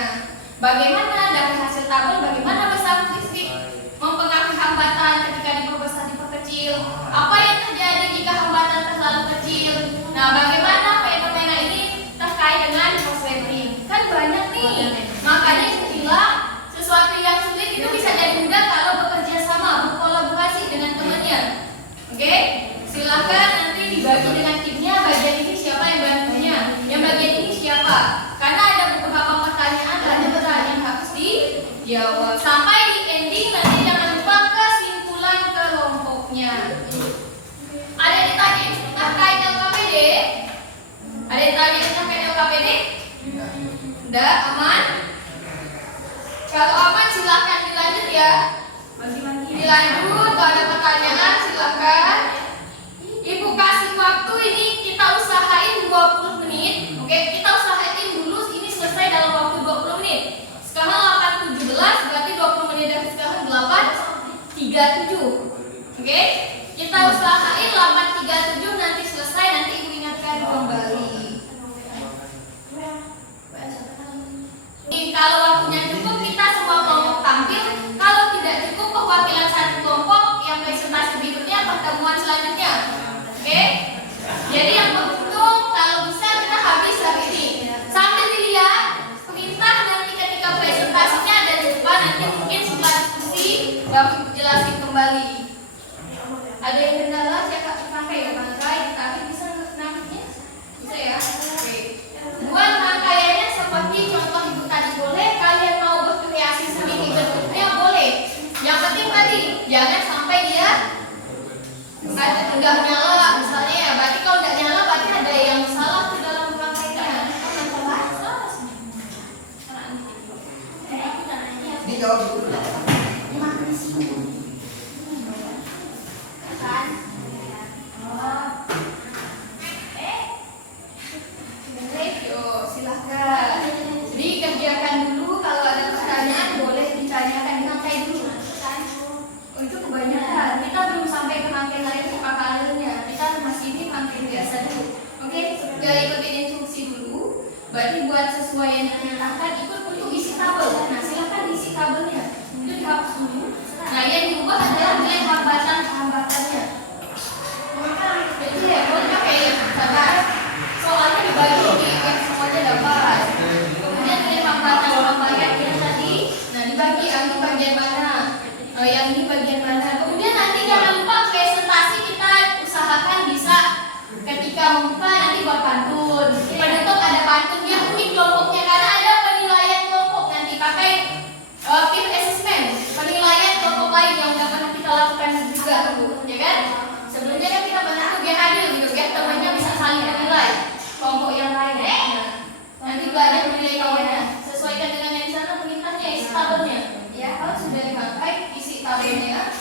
Bagaimana dari hasil tabel, bagaimana besar listrik mempengaruhi hambatan ketika diperbesar, diperkecil? Apa yang terjadi jika hambatan terlalu kecil? Nah, bagaimana fenomena ini terkait dengan korsleting? Kan banyak nih. Makanya saya bilang sesuatu yang sulit itu bisa jadi mudah kalau bekerja sama, berkolaborasi dengan temannya. Oke? Silahkan nanti dibagi dengan timnya. Bagian ini siapa yang bantunya? Yang bagian ini siapa? Karena ada beberapa pertanyaan yang harus dijawab. Sampai di ending nanti jangan lupa kesimpulan kelompoknya. Ada yang ditanya terkait LKPD? Ada yang ditanya terkait LKPD? Udah aman? Kalau aman silahkan dilanjut ya. Dilanjut, kalau ada pertanyaan silahkan. Ibu kasih waktu ini kita usahain 20 menit. Oke, kita usahain dulu ini selesai dalam waktu 20 menit. Sekarang 8.17, berarti 20 menit dari sekarang 8.37. Oke, kita usahain 8.37 nanti selesai, nanti ibu ingatkan kembali. Kalau waktunya cukup kita semua kelompok tampil. Kalau tidak cukup perwakilan satu kelompok yang presentasi berikutnya pertemuan selanjutnya. Oke, jadi yang beruntung kalau bisa kita habis hari ini. Sambil dilihat perintah nanti ketika presentasinya ada di depan, nanti mungkin setelah diskusi baru jelasin kembali. Ada yang kendala, cek pakai ya, pakai. Tinggal ikutin instruksi dulu. Berarti buat sesuai yang diperintahkan ikut untuk isi tabel. Nah silahkan isi tabelnya. Itu dihapus dulu. Nah yang diubah adalah nilai hambatannya. Jadi ya boleh pakai sabar. Soalnya dibagi yang semuanya dapat. Kemudian nilai hambatan yang tadi, nah dibagi yang ini bagian mana, yang ini bagian mana. Kemudian nanti jangan lupa presentasi kita usahakan bisa ketika membuka nanti buat pantun. Penutup ada pantun yang unik kelompoknya karena ada penilaian kelompok nanti pakai peer assessment, penilaian kelompok lain yang dapat kita lakukan juga, ya kan? Sebelumnya kan kita bentuk biar adil gitu, biar temannya bisa saling menilai kelompok yang lain. Nah, nanti juga ada penilai kawannya. Sesuaikan dengan yang di sana perintahnya isi tabelnya. Ya, kalau sudah dipakai isi tabelnya.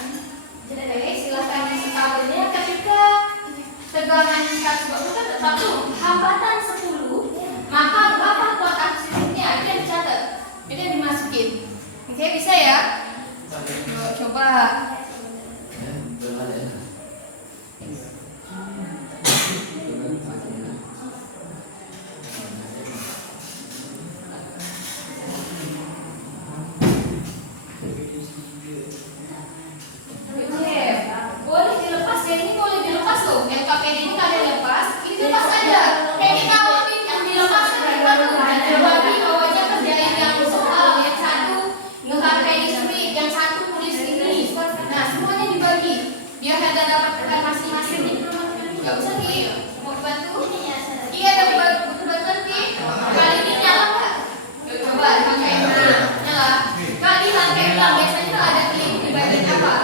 Jadi silahkan isi tabelnya. Ketika tegangan 120 kan tetap hambatan 10, maka berapa kotak sisanya itu yang dicatat, itu yang dimasukin. Oke, bisa ya? Coba. Boleh dilepas ya, ini boleh dilepas loh. Yang KPD ini kalian lepas, ini lepas aja. Kayak kita waktu yang dilepas kan kita tuh ada bagi bawahnya kerjain yang soal, yang satu ngehargai istri, yang satu tulis ini. Nah semuanya dibagi, biar kita dapat peran masing-masing. Gak usah nih, mau bantu? Iya, dapat butuh bantuan nih. Kali ini nyala nggak? Coba pakai nyala. Kali pakai bilang biasanya tuh ada klik di bagian apa?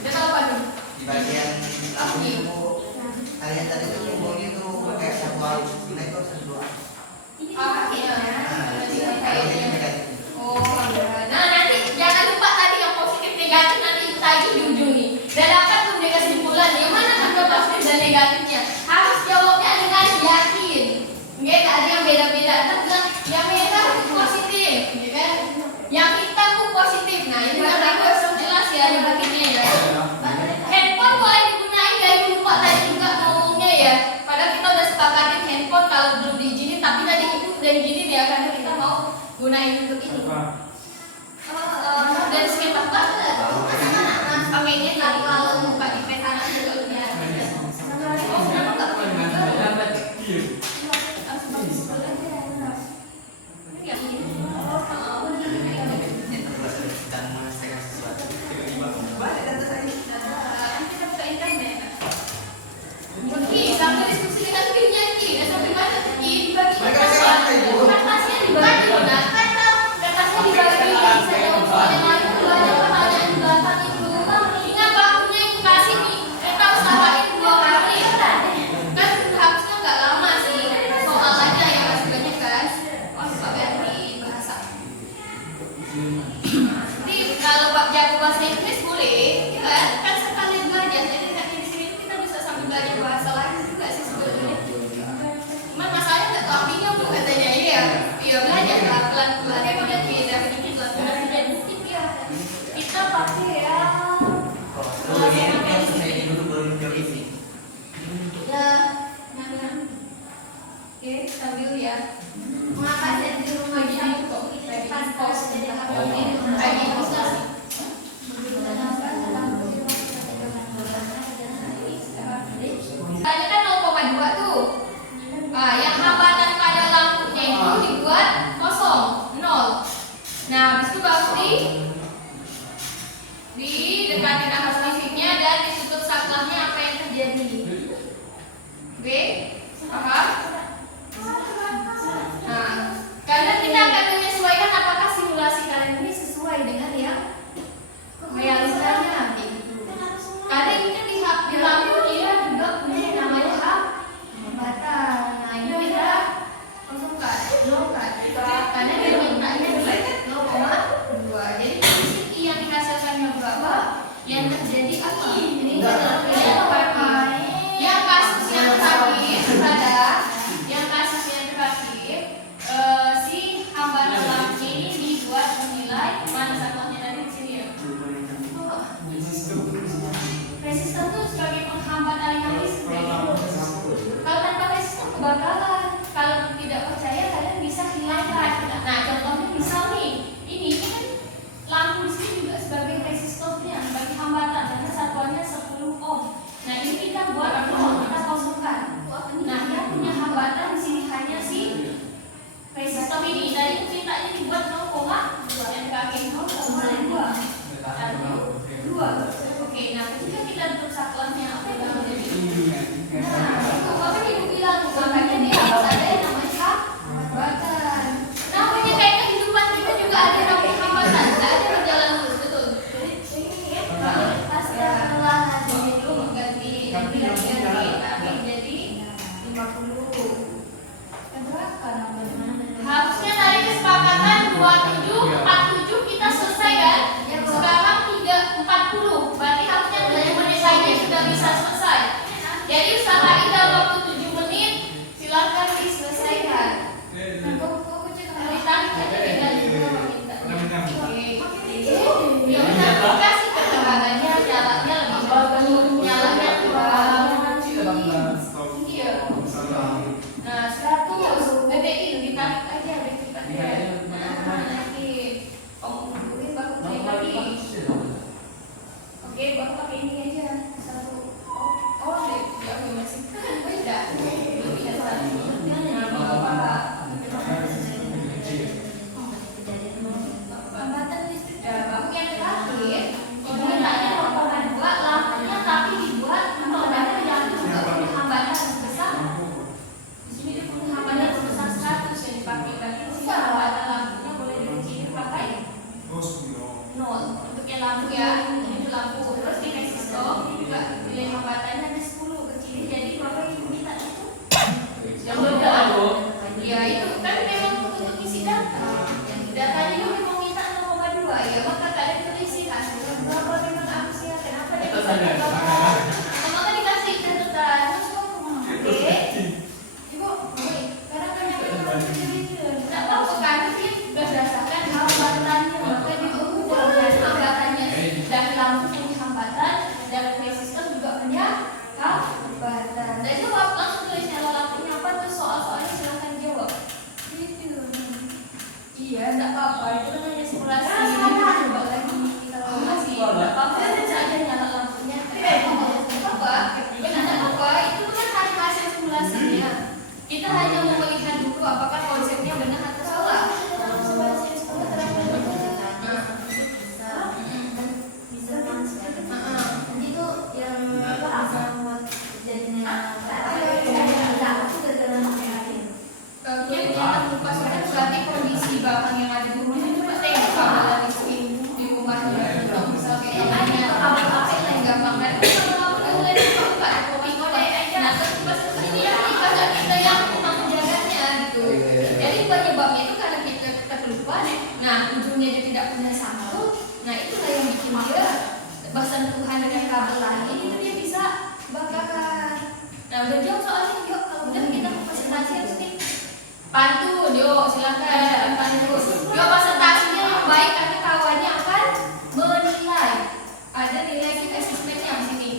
Udah tahu apa nih? Di bagian lampu itu kalian tadi tuh ngomongnya tuh kayak satu arus nilai kok satu arus. Pakainya. Kayaknya negatif. Oh, iya. Nah nanti jangan lupa tadi yang positif negatif nanti itu tadi di ujung nih. Dan akan memberi kesimpulan yang mana kedua positif dan negatifnya. Harus jawabnya dengan yakin. Enggak ada yang beda-beda. Entah bilang yang merah itu positif, ya kan? Yang hitam itu positif. Nah ini harus jelas ya dibaginya ya. Handphone boleh digunain, jangan lupa tadi juga ngomongnya ya. Padahal kita udah sepakatin handphone kalau belum diizinin, tapi tadi itu udah izinin ya karena kita mau gunain untuk ini. Dari skema apa? Pakainya tadi kalau buka di peta nanti juga punya. Oh, kenapa enggak? Dan menyelesaikan sesuatu. Ki, sampai diskusi dengan Ki-nya Ki, sampai mana Ki dibagi kertasnya dibagi, nah kertasnya dibagi, bisa jawab soal yang lain dulu aja pertanyaan di belakang itu. Ingat waktunya itu kasih nih, kita usahain 2 kali. Kan harusnya nggak lama sih, soal aja yang masih banyak kan. Oh, ganti bahasa. Jadi kalau jago bahasa Inggris boleh, ya kan sekali belajar. Jadi di sini kita bisa sambil belajar bahasa lain juga sih sebenarnya. Cuman masalahnya nggak tahu artinya bu katanya iya. Iya belajar pelan-pelan ya udah tidak sedikit lah. Sudah bukti ya. Kita pakai ya. Oh, ini yang saya dulu baru menjawab isi. Ya, mana? Oke, sambil ya. Mengapa saya di rumah gini kok? Lagi pos lagi ilustrasi. Tadi kan 0,2 tuh. Nah, yang hambatan pada lampunya itu dibuat kosong, 0. Nah, habis itu baru didekatin arus listriknya dan ditutup saklahnya apa yang terjadi. Oke, paham? Nah, karena kita akan menyesuaikan apakah simulasi kalian ini sesuai dengan yang Harusnya tadi kesepakatan 27, 47 kita selesai kan? Sekarang 3:40. Berarti harusnya 7 menit lagi sudah bisa selesai. Jadi usahain dalam waktu 7 menit silakan diselesaikan. Ditarik aja tinggal minta. Oke. Ya udah kasih keterangannya jalannya lebih bagus, jalannya kurang. Iya. Nah, 100 gedein ditarik aja udah cepat ya. Nanti kamu baru play lagi. Oke, baru pakai ini aja. 1. Oh, ya masih beda. Belum bisa 1. Nah, Bapak. Ya, baru yang terakhir, mintanya laporan buat lampunya tapi dibuat ada yang juga punya hambatan sebesar. Di sini dia punya hambatan sebesar 100 yang dipakai. Berarti di sini hambatan lampunya boleh dari sini pakai 0 untuk yang lampu ya. Ini lampu. Terus di resistor ini juga nilai hambatannya ada 10 kecil. Jadi bapak yang minta itu yang beda. Ya itu kan memang untuk isi data. Datanya memang minta 0,2 ya, maka tak ada pelisihan. Berapa memang harusnya? Kenapa dia bisa berapa? Maka dikasih catatan. Oke. Ibu, kadang-kadang memang tidak tahu kan sih berdasarkan hambatannya. Maka diubah dari hambatannya dari lampu punya hambatan, dari resistor juga punya hambatan. Dan jawab langsung tulis nyala lampunya apa tuh soal-soalnya silahkan jawab. Iya, enggak apa-apa. Itu namanya simulasi. Coba lagi kita simulasi. Enggak apa-apa. Bisa aja nyala lampunya. Enggak apa-apa. Enggak apa-apa. Itu kan hanya hasil simulasinya. Kita hanya mau melihat dulu apakah konsepnya benar atau salah. Nanti tuh yang apa asal buat jadinya Kemudian kita melepaskan berarti kondisi barang yang ada di rumah itu pasti kalau di rumahnya. Kalau misalnya kayak apa yang gampang kan? Kalau mulai dibuka kopi kode aja. Nah terus pas ini ya kita yang memang menjaganya gitu. Jadi penyebabnya itu karena kita terlupa. Nah ujungnya dia tidak punya sambal. Nah itulah yang bikin dia bersentuhan dengan kabel lain itu dia bisa bakaran. Nah udah jauh soalnya yuk kalau udah kita presentasi harus nih. Pantun, yuk silakan pantun. Yuk presentasinya yang baik karena kawannya akan menilai. Ada nilai kita sistemnya di sini.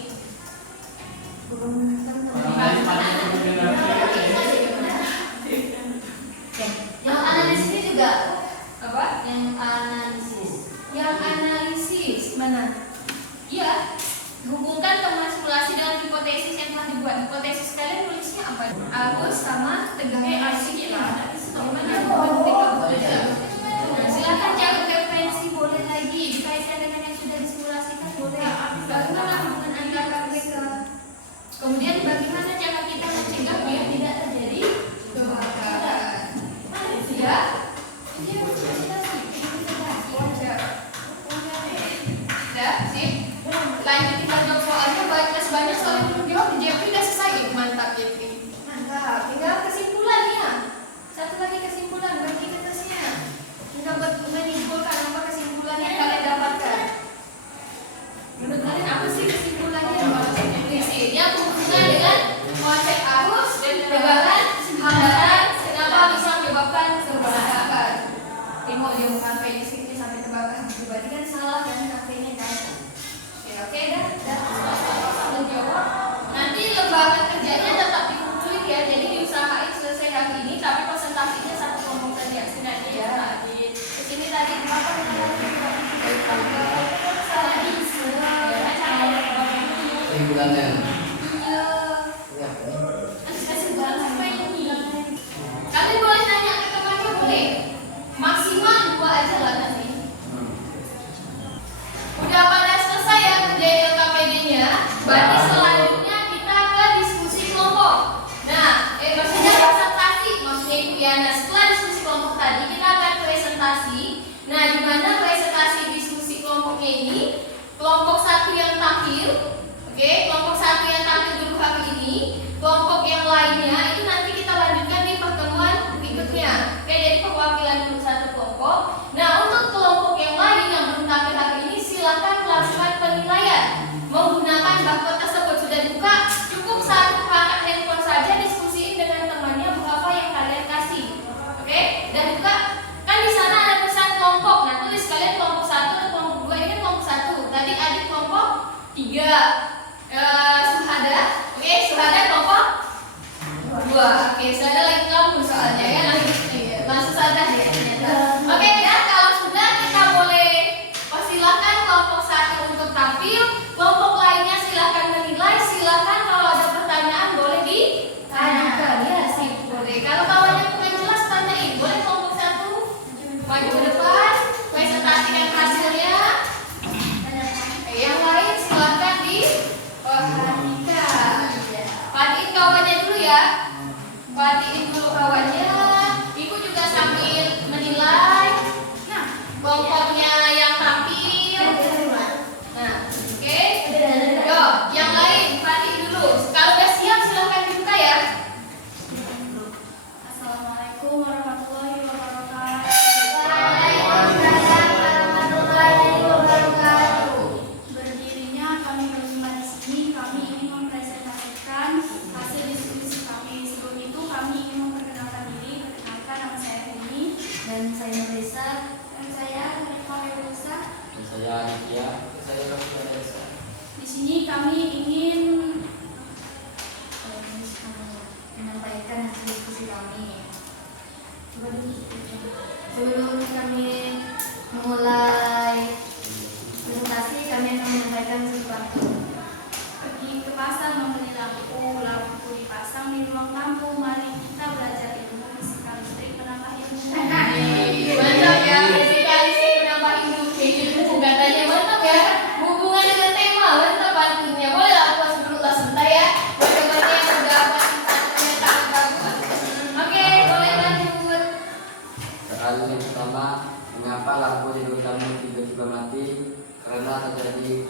yang analisis ini juga Apa? yang analisis Mana? Iya. Hubungkan temuan simulasi dengan hipotesis yang telah dibuat. Hipotesis kalian nulisnya apa? Arus sama tegaknya arsi lah. Nah, silakan cari referensi boleh lagi dikaitkan dengan yang sudah disimulasikan boleh. Bagaimana hubungan antara mereka? Kemudian bagaimana cara kita mencegah biar tidak terjadi kebakaran? Ya. Ini presentasi. Ya, sip. Lanjut kita jawab soalnya banyak soal yang belum jawab. Jeffrey udah selesai. Mantap Jeffrey. Mantap. Tinggal kesimpulannya. Satu lagi kesimpulan bagi kertasnya. Tinggal menyimpulkan apa kesimpulannya yang kalian dapatkan. Menurut kalian apa sih kesimpulannya? Yang berhubungan dengan konsep arus dan tegangan hambatan. Kenapa bisa menyebabkan kebakaran? Tengok dia bukan kayak di sampai kebakaran. Berarti kan salah kan kafenya kan? Oke, dah sudah jawab. Nanti lembaga kerjanya tetap dikumpulin ya. Jadi diusahain selesai hari ini, tapi presentasinya satu kelompok saja. Setidaknya ya. Di sini tadi apa Bulannya. Iya. Kasih bulan sampai ini. Kalian boleh tanya ke temannya boleh. Maksimal 2 aja lah nanti. Udah pada selesai ya kerjain LKPD-nya. Berarti selanjutnya kita ke diskusi kelompok. Nah, maksudnya presentasi, maksudnya Ibu Yana. Setelah diskusi kelompok tadi kita akan presentasi. Nah, di mana presentasi diskusi kelompoknya ini? Kelompok 1 yang tampil, oke, kelompok 1 yang tampil dulu hari ini. Kelompok yang lainnya itu nanti kita lanjutkan di pertemuan berikutnya. Perhatiin dulu kawannya. Ibu juga sambil menilai. Nah, kelompoknya yang tampil. Nah, oke. Yo, yang lain perhatiin dulu. Kalau udah siap silahkan dibuka ya. Assalamualaikum warahmatullahi wabarakatuh. Waalaikumsalam warahmatullahi wabarakatuh. Berdirinya kami berlima di sini, kami ingin mempresentasikan hasil diskusi kami. Sebelum itu kami ingin memperkenalkan diri. Perkenalkan, nama saya Rini Dan saya Melisa. dan saya Hanifah Melusa. Dan saya Aditya. Saya Raffi Desa. Di sini kami ingin menyampaikan hasil diskusi kami. Sebelum kami memulai presentasi, kami akan menyampaikan sesuatu. pergi ke pasar membeli lampu. Lampu dipasang di ruang lampu. Mari kita belajar ilmu fisika listrik penambah ilmu. Mantap ya, fisika listrik penambah ilmu. Ilmu katanya mantap ya. Hubungan dengan tema mantap pantunnya. Boleh lah puas dulu lah sebentar ya. Bagaimana yang sudah pantunnya tak bagus. Oke, boleh lanjut. Pertanyaan yang pertama, mengapa lampu di ruang tamu tiba-tiba mati? Karena terjadi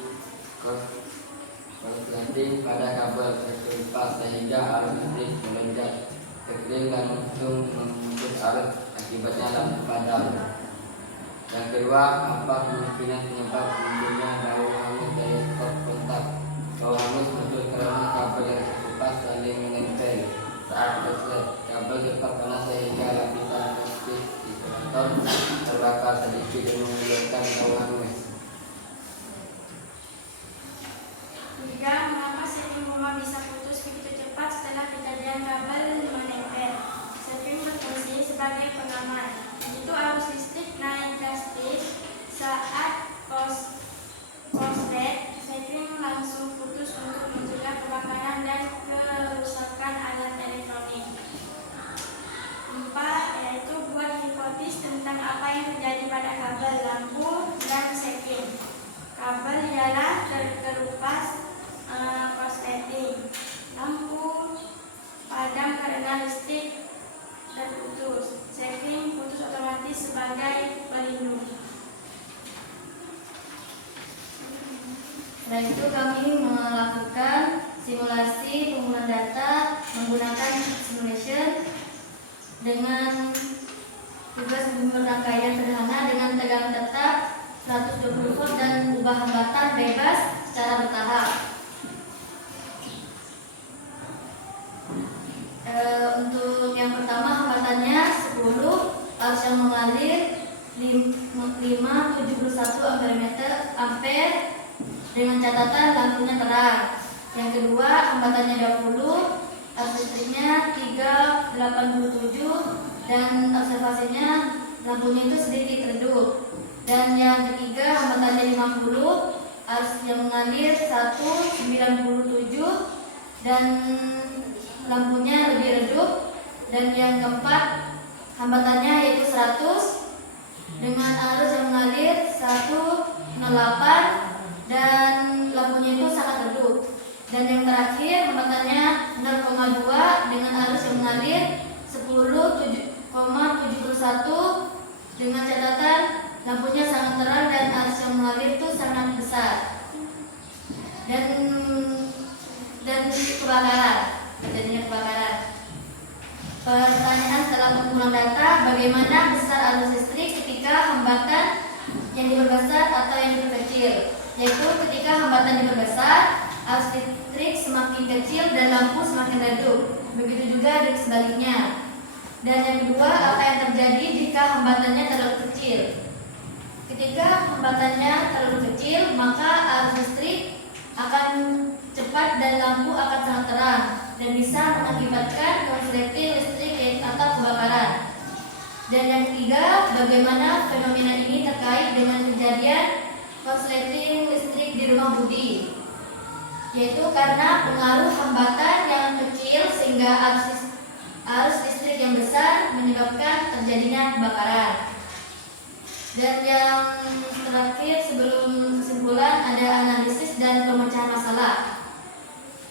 korsleting pada kabel terkelupas sehingga arus listrik melonjak ke kering dan langsung memutus arus, akibatnya lampu padam. Yang kedua, apa kemungkinan penyebab munculnya bau hangus dari stop kontak? Bau hangus muncul karena kabel yang terkelupas saling menempel saat korslet. Kabel cepat panas sehingga lapisan listrik isolator terbakar sedikit dan mengeluarkan bau hangus. Tiga, mengapa setting rumah bisa putus begitu cepat setelah kejadian kabel menempel? Setting berfungsi sebagai pengaman. Begitu arus listrik naik drastis saat korslet, setting langsung putus untuk mencegah kebakaran dan kerusakan alat elektronik. Empat, yaitu buat hipotesis tentang apa yang terjadi pada kabel, lampu, dan setting. Kabel ialah terkelupas korsleting. Lampu padam karena listrik terputus. Setting putus otomatis sebagai pelindung. Setelah itu kami melakukan simulasi pengumpulan data menggunakan simulation dengan tugas rangkaian sederhana dengan tegangan tetap 120 volt dan ubah hambatan bebas secara bertahap. Untuk yang pertama hambatannya 10, arus yang mengalir 571 ampere dengan catatan lampunya terang. Yang kedua hambatannya 20, arus listriknya 387 dan observasinya lampunya itu sedikit redup. Dan yang ketiga hambatannya 50, arus yang mengalir 197 dan lampunya lebih redup. Dan yang keempat hambatannya yaitu 100 dengan arus yang mengalir 108 dan lampunya itu sangat redup. Dan yang terakhir hambatannya 0,2 dengan arus yang mengalir 10,71 dengan catatan lampunya sangat terang dan arus yang mengalir itu sangat besar. Dan kebakaran, terjadinya kebakaran. Pertanyaan setelah pengumpulan data, bagaimana besar arus listrik ketika hambatan yang diperbesar atau yang diperkecil? Yaitu ketika hambatan diperbesar, arus listrik semakin kecil dan lampu semakin redup. Begitu juga dengan sebaliknya. Dan yang kedua, apa yang terjadi jika hambatannya terlalu kecil? Ketika hambatannya terlalu kecil, maka arus listrik akan cepat dan lampu akan sangat terang dan bisa mengakibatkan korsleting listrik atau kebakaran. Dan yang ketiga, bagaimana fenomena ini terkait dengan kejadian korsleting listrik di rumah Budi? Yaitu karena pengaruh hambatan yang kecil sehingga arus listrik yang besar menyebabkan terjadinya kebakaran. Dan yang terakhir sebelum kesimpulan ada analisis dan pemecahan masalah.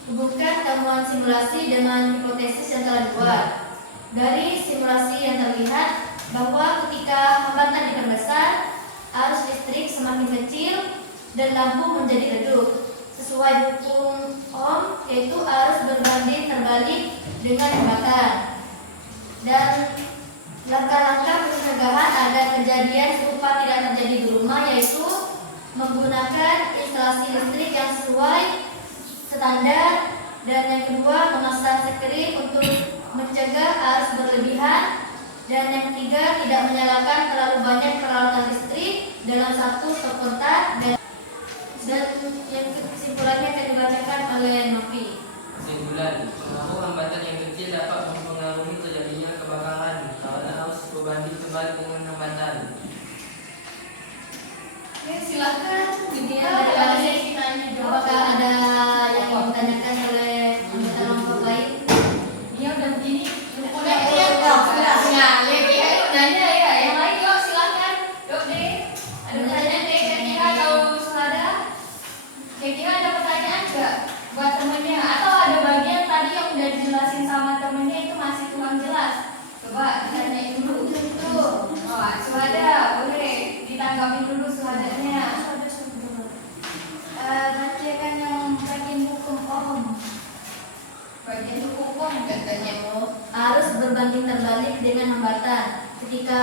Hubungkan temuan simulasi dengan hipotesis yang telah dibuat. Dari simulasi yang terlihat bahwa ketika hambatan diperbesar, arus listrik semakin kecil dan lampu menjadi redup. Sesuai hukum Ohm, yaitu arus berbanding terbalik dengan hambatan. Dan langkah-langkah pencegahan agar kejadian serupa tidak terjadi di rumah yaitu menggunakan instalasi listrik yang sesuai standar, dan yang kedua memasang skrin untuk mencegah arus berlebihan, dan yang ketiga tidak menyalakan terlalu banyak peralatan listrik dalam satu stok kontak, dan yang kesimpulannya akan dibacakan oleh Novi. Kesimpulan, pengaruh hambatan yang kecil dapat mempengaruhi terjadinya kebakaran karena arus berbanding terbalik dengan hambatan. Oke, silakan Kita dari ada Adi. sesi tanya jawab. Apakah ada yang mau ditanyakan oleh anggota kelompok lain? Dia udah begini. Udah, nah, lagi nanya ya, yang lain yuk silakan. Yuk deh, ada pertanyaan deh, kira-kira kalau Suhada, kira-kira ada pertanyaan nggak buat temennya? Atau ada bagian tadi yang udah dijelasin sama temennya itu masih kurang jelas? Coba ditanyain dulu. Tuh, oh, Suhada, boleh ditanggapi dulu Suhadanya. Bacakan yang bagian hukum Ohm. Bagian hukum katanya arus berbanding terbalik dengan hambatan. Ketika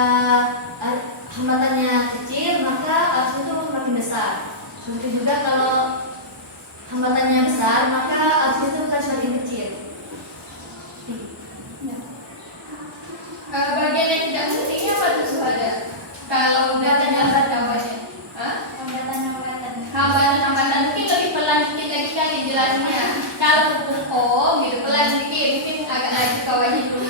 hambatannya kecil, maka arus itu semakin besar. Begitu juga kalau hambatannya besar, maka arus itu akan semakin kecil. Bagian yang tidak penting apa tuh Suhada? Kalau udah ternyata gambarnya, hambatan mungkin lebih pelan dikit lagi kali jelasinnya. Kalau hukum Ohm gitu pelan dikit, mungkin agak lagi kawahnya dulu.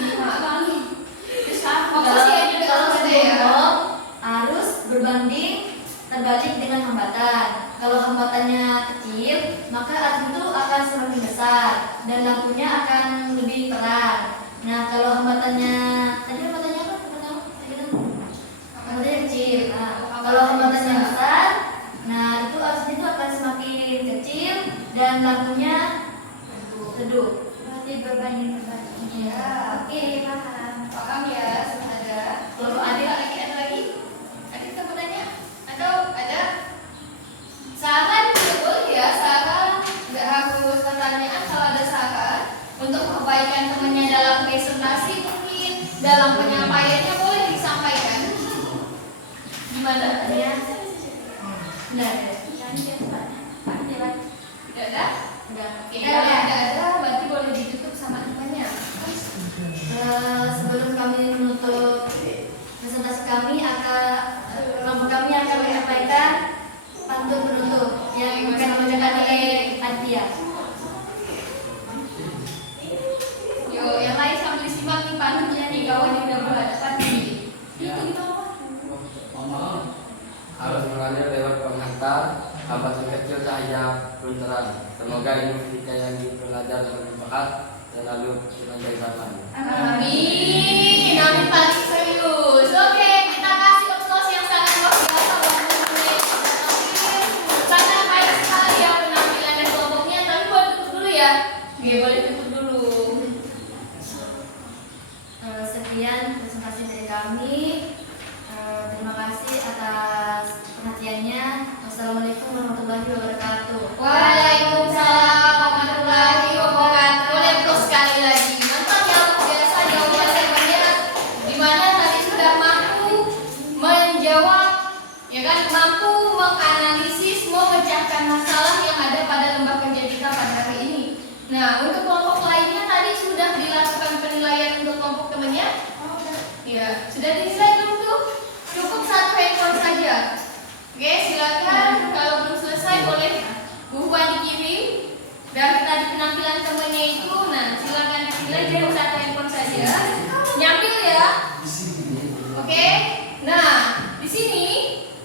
Maksudnya juga kalau hukum Ohm arus berbanding terbalik dengan hambatan. Kalau hambatannya kecil, maka arus itu akan semakin besar dan lampunya akan lebih terang. Nah, kalau hambatannya tadi hambatannya apa? Hambatannya kecil. Nah, kalau hambatannya besar, nah itu arus itu akan semakin kecil dan lampunya redup. Berarti berbanding terbalik. Ya, Oke, paham. paham ya, ada. Kalau ada lagi? Ada kita bertanya? Atau ada? Saran juga boleh ya, saran nggak harus pertanyaan. Kalau ada saran untuk perbaikan temannya dalam presentasi mungkin dalam penyampaiannya boleh disampaikan. Gimana? Ya. Tidak ada. Tidak ada? Udah. Oke, kalau tidak ada berarti boleh ditutup sama temannya. Sebelum kami menutup presentasi kami kelompok kami akan menyampaikan pantun penutup yang akan dibacakan oleh Adia. Yo, yang lain sambil simak nih pantunnya nih, kawan yang udah berhadapan nih. Itu gimana? Harus mengalir lewat penghantar, hambatan kecil cahaya pun terang. Semoga ilmu kita yang dipelajari bermanfaat dan lalu selanjutnya zaman. Amin. Amin paling serius. Oke, kita kasih applause yang sangat luar biasa buat murid. Karena baik sekali ya penampilan dan kelompoknya. Tapi boleh tutup dulu ya. Oke, boleh tutup dulu. Sekian presentasi dari kami. Terima kasih atas perhatiannya. Wassalamualaikum warahmatullahi wabarakatuh. Waalaikumsalam warahmatullahi wabarakatuh. Boleh plus sekali lagi. Mantap ya, luar biasa jawabannya. Dimana tadi sudah mampu menjawab, ya kan, mampu menganalisis, memecahkan masalah yang ada pada lembar kerja kita pada hari ini. Nah, untuk kelompok lainnya tadi sudah dilakukan penilaian untuk kelompok temannya. Ya, sudah dinilai belum tuh? Cukup satu handphone saja. Oke, silakan. Kalau belum selesai boleh bukuan dikirim. Dan tadi penampilan temannya itu, nah silakan dinilai dari satu handphone saja. Nyambil ya. Oke. Nah, di sini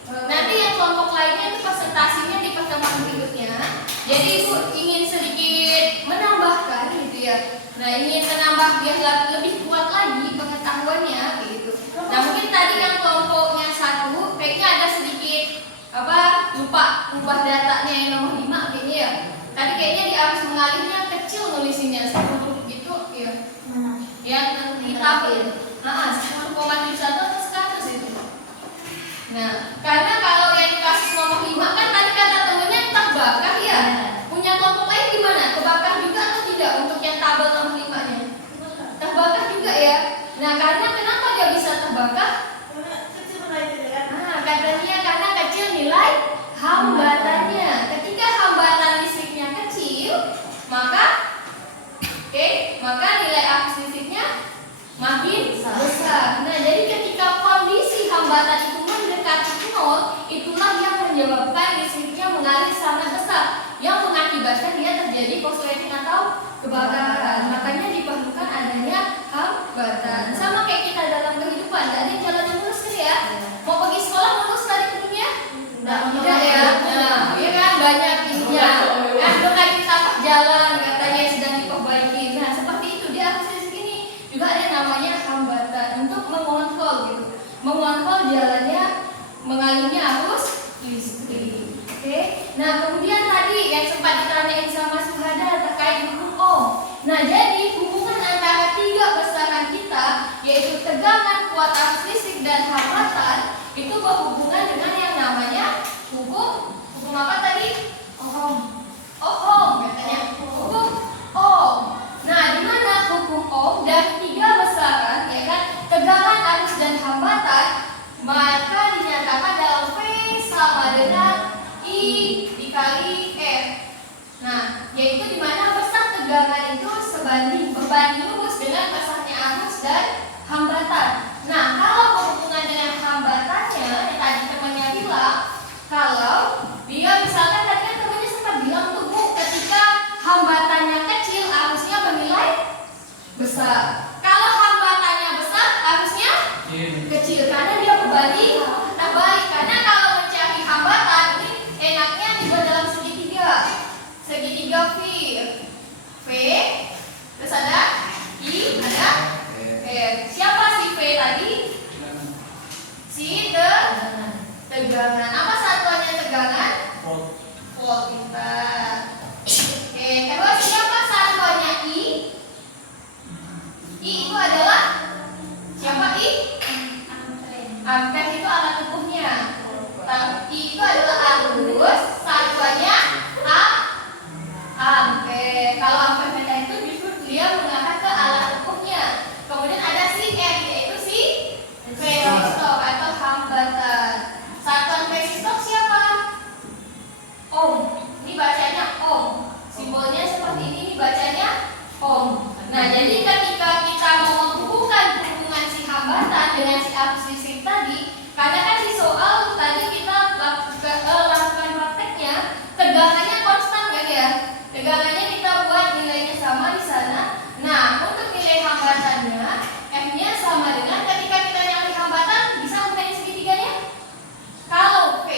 nanti yang kelompok lainnya itu presentasinya di pertemuan berikutnya. Jadi Ibu ingin sedikit menambahkan gitu ya. Nah, ingin menambah biar lebih kuat lagi pengetahuannya gitu. Nah, mungkin tadi yang kelompoknya 1 kayaknya ada sedikit lupa ubah datanya yang nomor 5 kayaknya ya. Tadi kayaknya di arus mengalirnya kecil nulisinnya 10 gitu ya. Yang hitam ya? 10,71 atau 100 itu. Nah, karena kalau yang di kasus nomor 5 kan tadi kata temennya terbakar ya. Punya kelompok lain gimana? Kebakar juga atau tidak untuk yang tabel nomor 5-nya? Terbakar juga ya. Nah, karena kenapa dia bisa terbakar? Nah, katanya karena kecil nilai hambatannya. Ketika hambatan listriknya kecil, maka maka nilai arus listriknya makin besar. Nah, jadi ketika kondisi hambatan itu mendekati 0, itulah yang menyebabkan listriknya mengalir sangat besar, yang mengakibatkan dia terjadi korsleting atau kebakaran. Makanya diperlukan adanya hambatan. Sama kayak kita dalam kehidupan, nggak ada jalan yang lurus kan ya? Mau pergi sekolah lurus tadi ketemunya? Tidak ya. Nah, ya kan banyak ininya. Kan bukan kita jalan katanya sedang diperbaiki. Nah, seperti itu dia harus di sini juga ada namanya hambatan untuk mengontrol gitu. Mengontrol jalannya mengalirnya arus listrik. Oke. Nah, kemudian tadi yang sempat ditanyain sama Suhada terkait hukum Ohm. Nah, jadi hubungan antara 3 besaran kita yaitu tegangan, kuat arus listrik dan hambatan itu berhubungan dengan yang namanya hukum apa tadi? Ohm katanya. Hukum Ohm. Nah, di mana hukum Ohm dari 3 besaran ya kan tegangan, arus dan hambatan maka dinyatakan dalam V sama dengan I dikali F. Nah, yaitu di mana besar tegangan itu berbanding lurus dengan besarnya arus dan hambatan. Nah, kalau berhubungan dengan hambatannya, yang tadi temannya bilang, kalau dia misalkan tadi kan temannya sempat bilang tuh Bu, ketika hambatannya kecil, arusnya bernilai besar. Kalau hambatannya besar, arusnya kecil karena dia berbanding terbalik. Karena kalau mencari hambatan ini enaknya dibuat dalam segitiga. Segitiga V, terus ada I, ada F. Siapa si V tadi? Si tegangan. Apa satuannya tegangan? Volt kita. Oke, terus siapa satuannya I? I itu adalah siapa I? Ampere itu alat ukurnya. I itu adalah arus, satuannya ampere. Kalau ampere meter itu justru dia mengarah ke alat ukurnya. Kemudian ada si R yaitu si resistor atau hambatan. Satuan resistor siapa? Ohm. Ini bacanya ohm. Simbolnya seperti ini bacanya ohm. Nah, jadi ketika kita mau menghubungkan hubungan si hambatan dengan si arus listrik tadi, karena kan di soal tadi kita lakukan prakteknya, tegangannya konstan kan ya? Tegangannya kita buat nilainya sama di sana. Nah, untuk nilai hambatannya, F-nya sama dengan ketika kita nyari hambatan, bisa bukan segitiganya? Kalau V,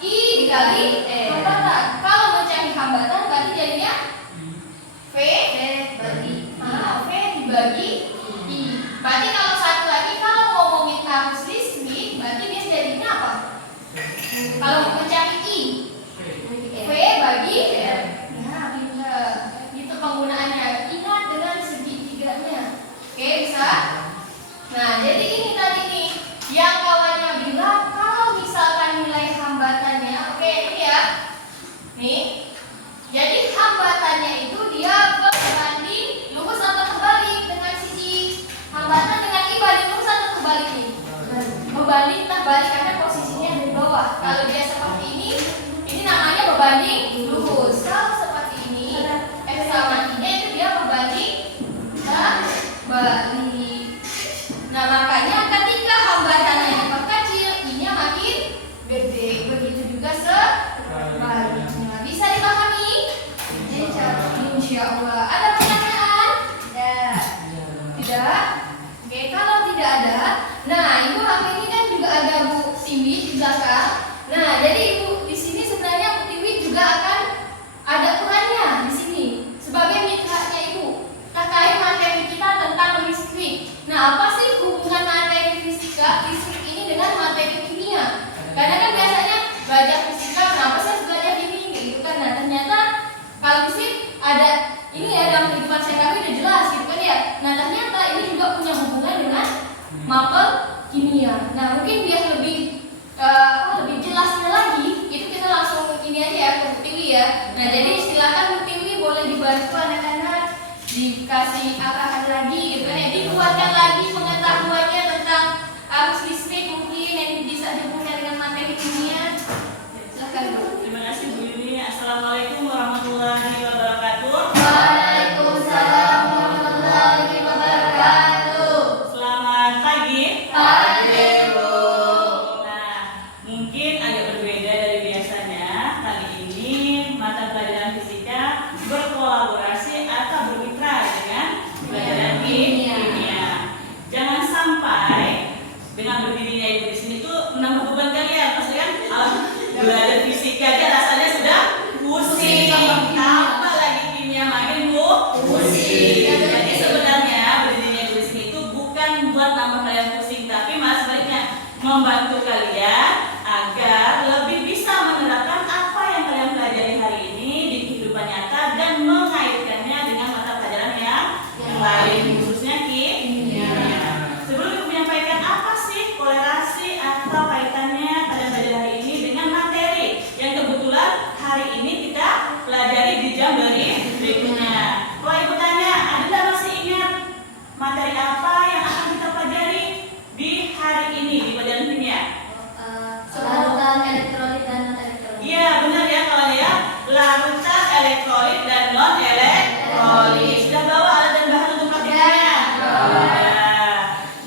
I dikali hambatan. Kalau mencari hambatan, berarti jadinya V dibagi I. Berarti kalau satu lagi, kalau ngomongin arus listrik, berarti dia jadinya apa? Kalau mencari I, V bagi R. Nah, pintar. Itu penggunaannya. Ingat dengan segitiganya. Oke, bisa? Nah, jadi ini tadi nih yang kawannya bilang kalau misalkan nilai hambatannya, oke ini ya. Nih. Jadi hambatannya itu dia berbanding lurus atau terbalik dengan sisi hambatan dengan I banding lurus atau terbalik nih? Berbanding terbalik karena posisinya di bawah. Kalau dia seperti ini namanya berbanding lurus. Kalau seperti ini, F sama I-nya itu dia berbanding terbalik. Nah, makanya ketika hambatannya diperkecil, I-nya makin gede. Begitu juga sebaliknya. Bisa dipahami? Insya Allah. Ada pertanyaan? Tidak? Oke, kalau tidak ada, nah Ibu hari ini kan juga ada Bu Tiwi di belakang. Nah, jadi Ibu di sini sebenarnya Bu Tiwi juga akan ada perannya di sini sebagai mitranya Ibu terkait materi kita tentang listrik. Nah, apa sih hubungan materi fisika listrik ini dengan materi kimia? Karena kan biasanya belajar fisika, kenapa sih belajar ini gitu kan? Nah, ternyata kalau listrik ada ini ya dalam kehidupan sehari-hari udah jelas gitu kan ya. Nah, ternyata ini juga punya mapel kimia. Nah, mungkin biar lebih lebih jelasnya lagi, itu kita langsung ini aja ya ke Bu Tiwi ya. Nah, jadi silakan Bu Tiwi boleh dibantu anak-anak dikasih arahan lagi gitu kan ya, dikuatkan lagi pengetahuannya tentang arus listrik mungkin yang bisa dihubungkan dengan materi kimia. Silakan Bu. Terima kasih Bu Yuni. Assalamualaikum warahmatullahi wabarakatuh. Waalaikumsalam warahmatullahi wabarakatuh. Selamat pagi. Pagi Bu. Nah, mungkin agak berbeda dari biasanya. Kali ini mata pelajaran fisika berkolaborasi atau bermitra dengan pelajaran kimia. Jangan sampai dengan berdirinya Ibu di sini tuh menambah beban kalian. Maksudnya kan belajar fisika aja rasanya sudah pusing. Tambah lagi kimia makin pusing. Jadi sebenarnya berdirinya Ibu di sini itu bukan buat nambah kalian pusing, tapi malah sebaliknya membantu kalian agar lebih bisa menerapkan apa yang kalian pelajari hari ini di kehidupan nyata dan mengaitkannya dengan mata pelajaran yang lain, khususnya kimia. Sebelum Ibu menyampaikan apa sih kolerasi atau kaitannya kalian belajar hari ini dengan materi yang kebetulan hari ini kita pelajari di jam berikutnya. Kalau Ibu tanya, ada nggak masih ingat materi apa yang akan kita pelajari di hari ini di pelajaran kimia? Larutan elektrolit dan non elektrolit. Iya benar ya kawan ya, larutan elektrolit dan non elektrolit. Sudah bawa alat dan bahan untuk praktikannya? Ya.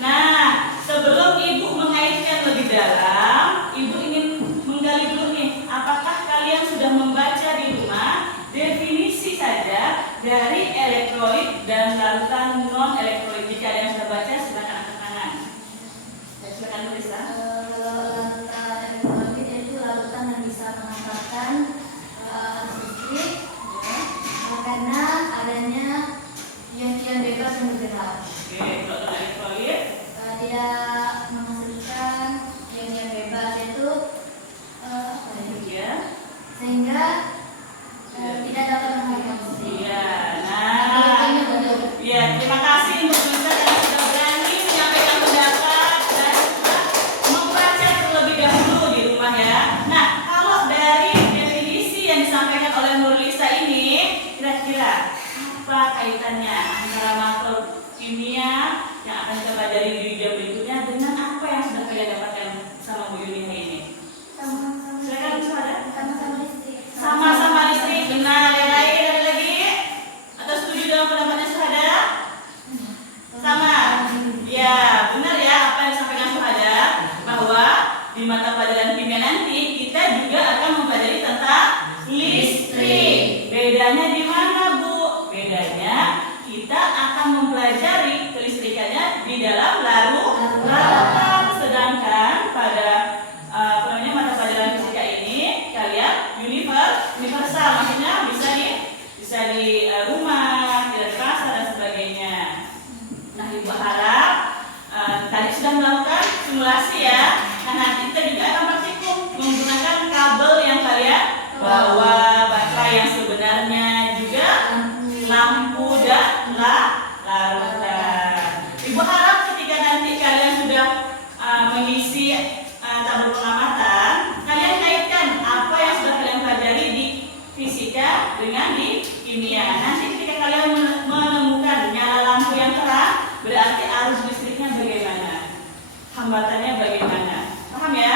Nah, sebelum Ibu mengaitkan lebih dalam, Ibu ingin menggali dulu nih, apakah kalian sudah membaca di rumah definisi saja dari elektrolit dan larutan non elektrolit? Jika ada yang sudah baca, silakan angkat tangan. Silakan tulis ya. Larutan elektrolit yaitu larutan yang bisa mengantarkan arus listrik karena adanya ion-ion bebas yang bergerak. Oke, kalau non elektrolit, Tidak menghasilkan ion-ion bebas yaitu ya. sehingga tidak dapat menghasilkan listrik. Iya, nah, iya, terima kasih untuk Bisa yang sudah berani menyampaikan pendapat dan sudah membaca terlebih dahulu di rumah ya. Nah, kalau dari definisi yang disampaikan oleh Nurlisa ini, kira-kira apa kaitannya antara makro kimia yang akan kita pelajari di jam berikutnya dengan apa yang sudah kalian dapatkan sama Bu Yuni hari ini? Silakan Bu Suhada. Sama-sama listrik. Sama-sama listrik, benar. Yang lain ada lagi? Atau setuju dengan pendapatnya Suhada? Sama? Ya, benar ya apa yang disampaikan Suhada, bahwa di mata pelajaran kimia nanti kita juga akan mempelajari tentang listrik. Bedanya di mana Bu? Bedanya kita akan mempelajari kelistrikannya di dalam larutan, sedangkan pada mata pelajaran fisika ini kalian universal, maksudnya bisa di rumah, di pasar dan sebagainya. Nah, Ibu harap tadi sudah melakukan simulasi ya. Nah, nanti kita juga akan praktikum menggunakan kabel yang kalian bawa, baterai yang sebenarnya, juga lampu dan larutan. Ibu harap ketika nanti kalian sudah mengisi tabel pengamatan, kalian kaitkan apa yang sudah kalian pelajari di fisika dengan di kimia. Nanti ketika kalian menemukan nyala lampu yang terang, berarti arus listriknya bagaimana, hambatannya bagaimana. Paham ya?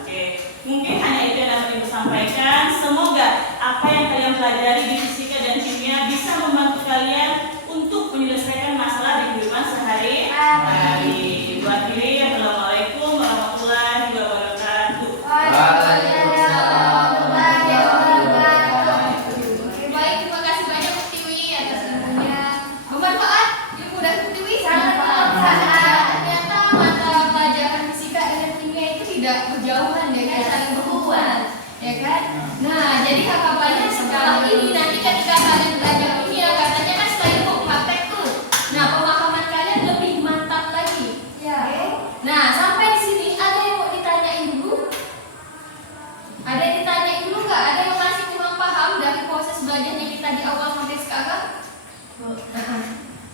Oke, mungkin hanya itu yang dapat Ibu sampaikan. Semoga apa yang kalian pelajari di fisika dan kimia bisa membantu kalian untuk menyelesaikan masalah di kehidupan sehari-hari. Ibu akhiri, Assalamualaikum warahmatullahi wabarakatuh. Waalaikumsalam warahmatullahi wabarakatuh. Oke, baik, terima kasih banyak Bu Tiwi atas ilmunya. Bermanfaat ilmu dari Bu Tiwi, sangat bermanfaat. Ternyata mata pelajaran fisika dan kimia itu tidak berjauhan ya kan, saling berhubungan, ya kan? Nah, jadi harapannya setelah ini nanti ketika kalian belajar kimia, katanya kan setelah itu mau praktek tuh. Nah, pemahaman kalian lebih mantap lagi. Oke? Nah, sampai di sini ada yang mau ditanyain dulu? Ada yang ditanyain dulu nggak? Ada yang masih kurang paham dari proses belajarnya kita di awal sampai sekarang?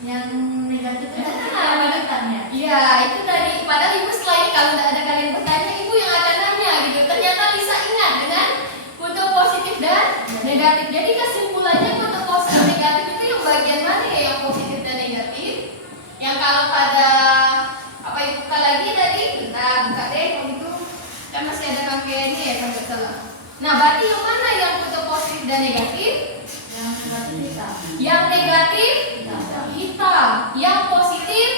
Yang negatif itu Nah, kaitannya. Iya, itu tadi. Padahal ibu setelah ini kalau tidak ada kalian bertanya, ibu yang akan nanya gitu. Ternyata Lisa ingat dengan kutub positif dan negatif. Jadi kesimpulannya kutub positif dan negatif itu yang bagian mana ya yang positif dan negatif? Yang kalau pada apa ibu buka lagi tadi? Bentar, buka deh kalau itu. Kan masih ada rangkaiannya ya kalau nggak salah. Nah, berarti yang mana yang kutub positif dan negatif? Yang negatif hitam, yang positif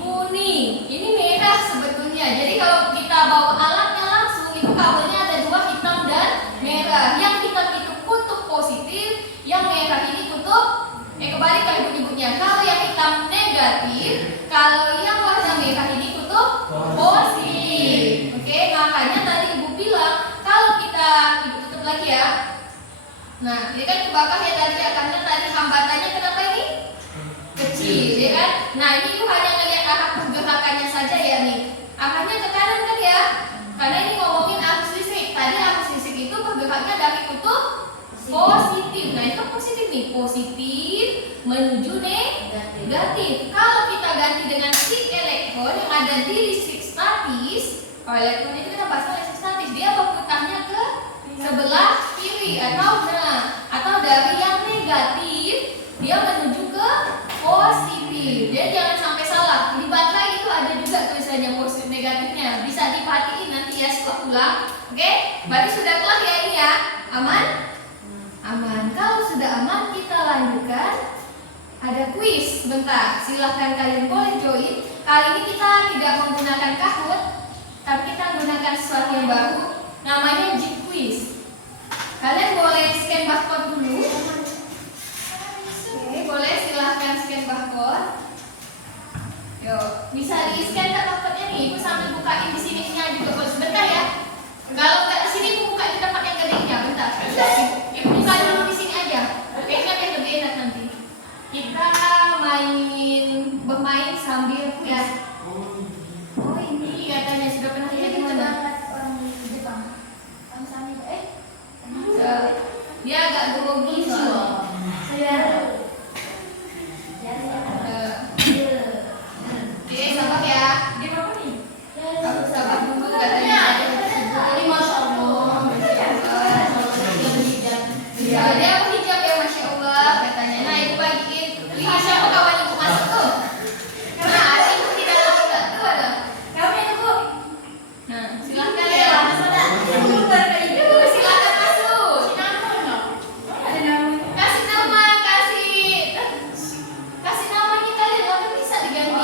kuning. Ini merah sebetulnya. Jadi kalau kita bawa alatnya langsung itu kabelnya ada dua, hitam dan merah. Yang hitam itu kutub positif, yang merah ini kutub kebalik kalau ibu nyebutnya. Kalau yang hitam negatif, kalau yang warna merah ini kutub positif. Oke, makanya tadi ibu bilang kalau kita ibu tutup lagi ya. Nah, ini kan kebakar ya tadi ya, karena tadi hambatannya kenapa ini? Kecil, ya kan? Nah, ini ibu hanya ngelihat arah pergerakannya saja ya nih. Arahnya ke kanan kan ya? Karena ini ngomongin arus listrik. Tadi arus listrik itu bergeraknya dari kutub positif. Nah, itu positif nih, positif menuju negatif. Kalau kita ganti dengan si elektron yang ada di listrik statis, kalau elektron itu kita bahas listrik statis, dia berputarnya ke sebelah kiri atau dari yang negatif dia menuju ke positif. Jadi jangan sampai salah. Di baterai itu ada juga tulisannya positif negatifnya. Bisa diperhatiin nanti ya setelah pulang. Oke? Berarti sudah kelar ya ini ya. Aman? Aman. Kalau sudah aman kita lanjutkan. Ada kuis sebentar. Silahkan kalian boleh join. Kali ini kita tidak menggunakan Kahoot, tapi kita menggunakan sesuatu yang baru. Namanya Jeep Quiz. Kalian boleh scan barcode dulu. Oke, boleh silahkan scan barcode. Yuk, bisa di scan tak barcode-nya nih? Ibu sambil bukain di sini juga boleh sebentar ya. Kalau nggak di sini, ibu buka di tempat yang gedenya. Bentar. Ibu buka dulu di sini aja. Oke, ingat yang lebih enak nanti. Kita bermain sambil kuis. Oh ini katanya sudah pernah lihat di mana? Dia agak grogi soalnya. Oke, sabar ya. Dia apa nih? Sabar dulu katanya. Ini masya Allah. Ya, dia hijab ya masya Allah katanya. Nah, ibu bagiin. Ini siapa kawan ibu masuk tuh? Nah, ibu tidak tahu nggak tuh ada. Kamu itu bu. Nah, silahkan ya. Ibu silahkan masuk. Kasih nama, kasih namanya kalian. Lalu bisa diganti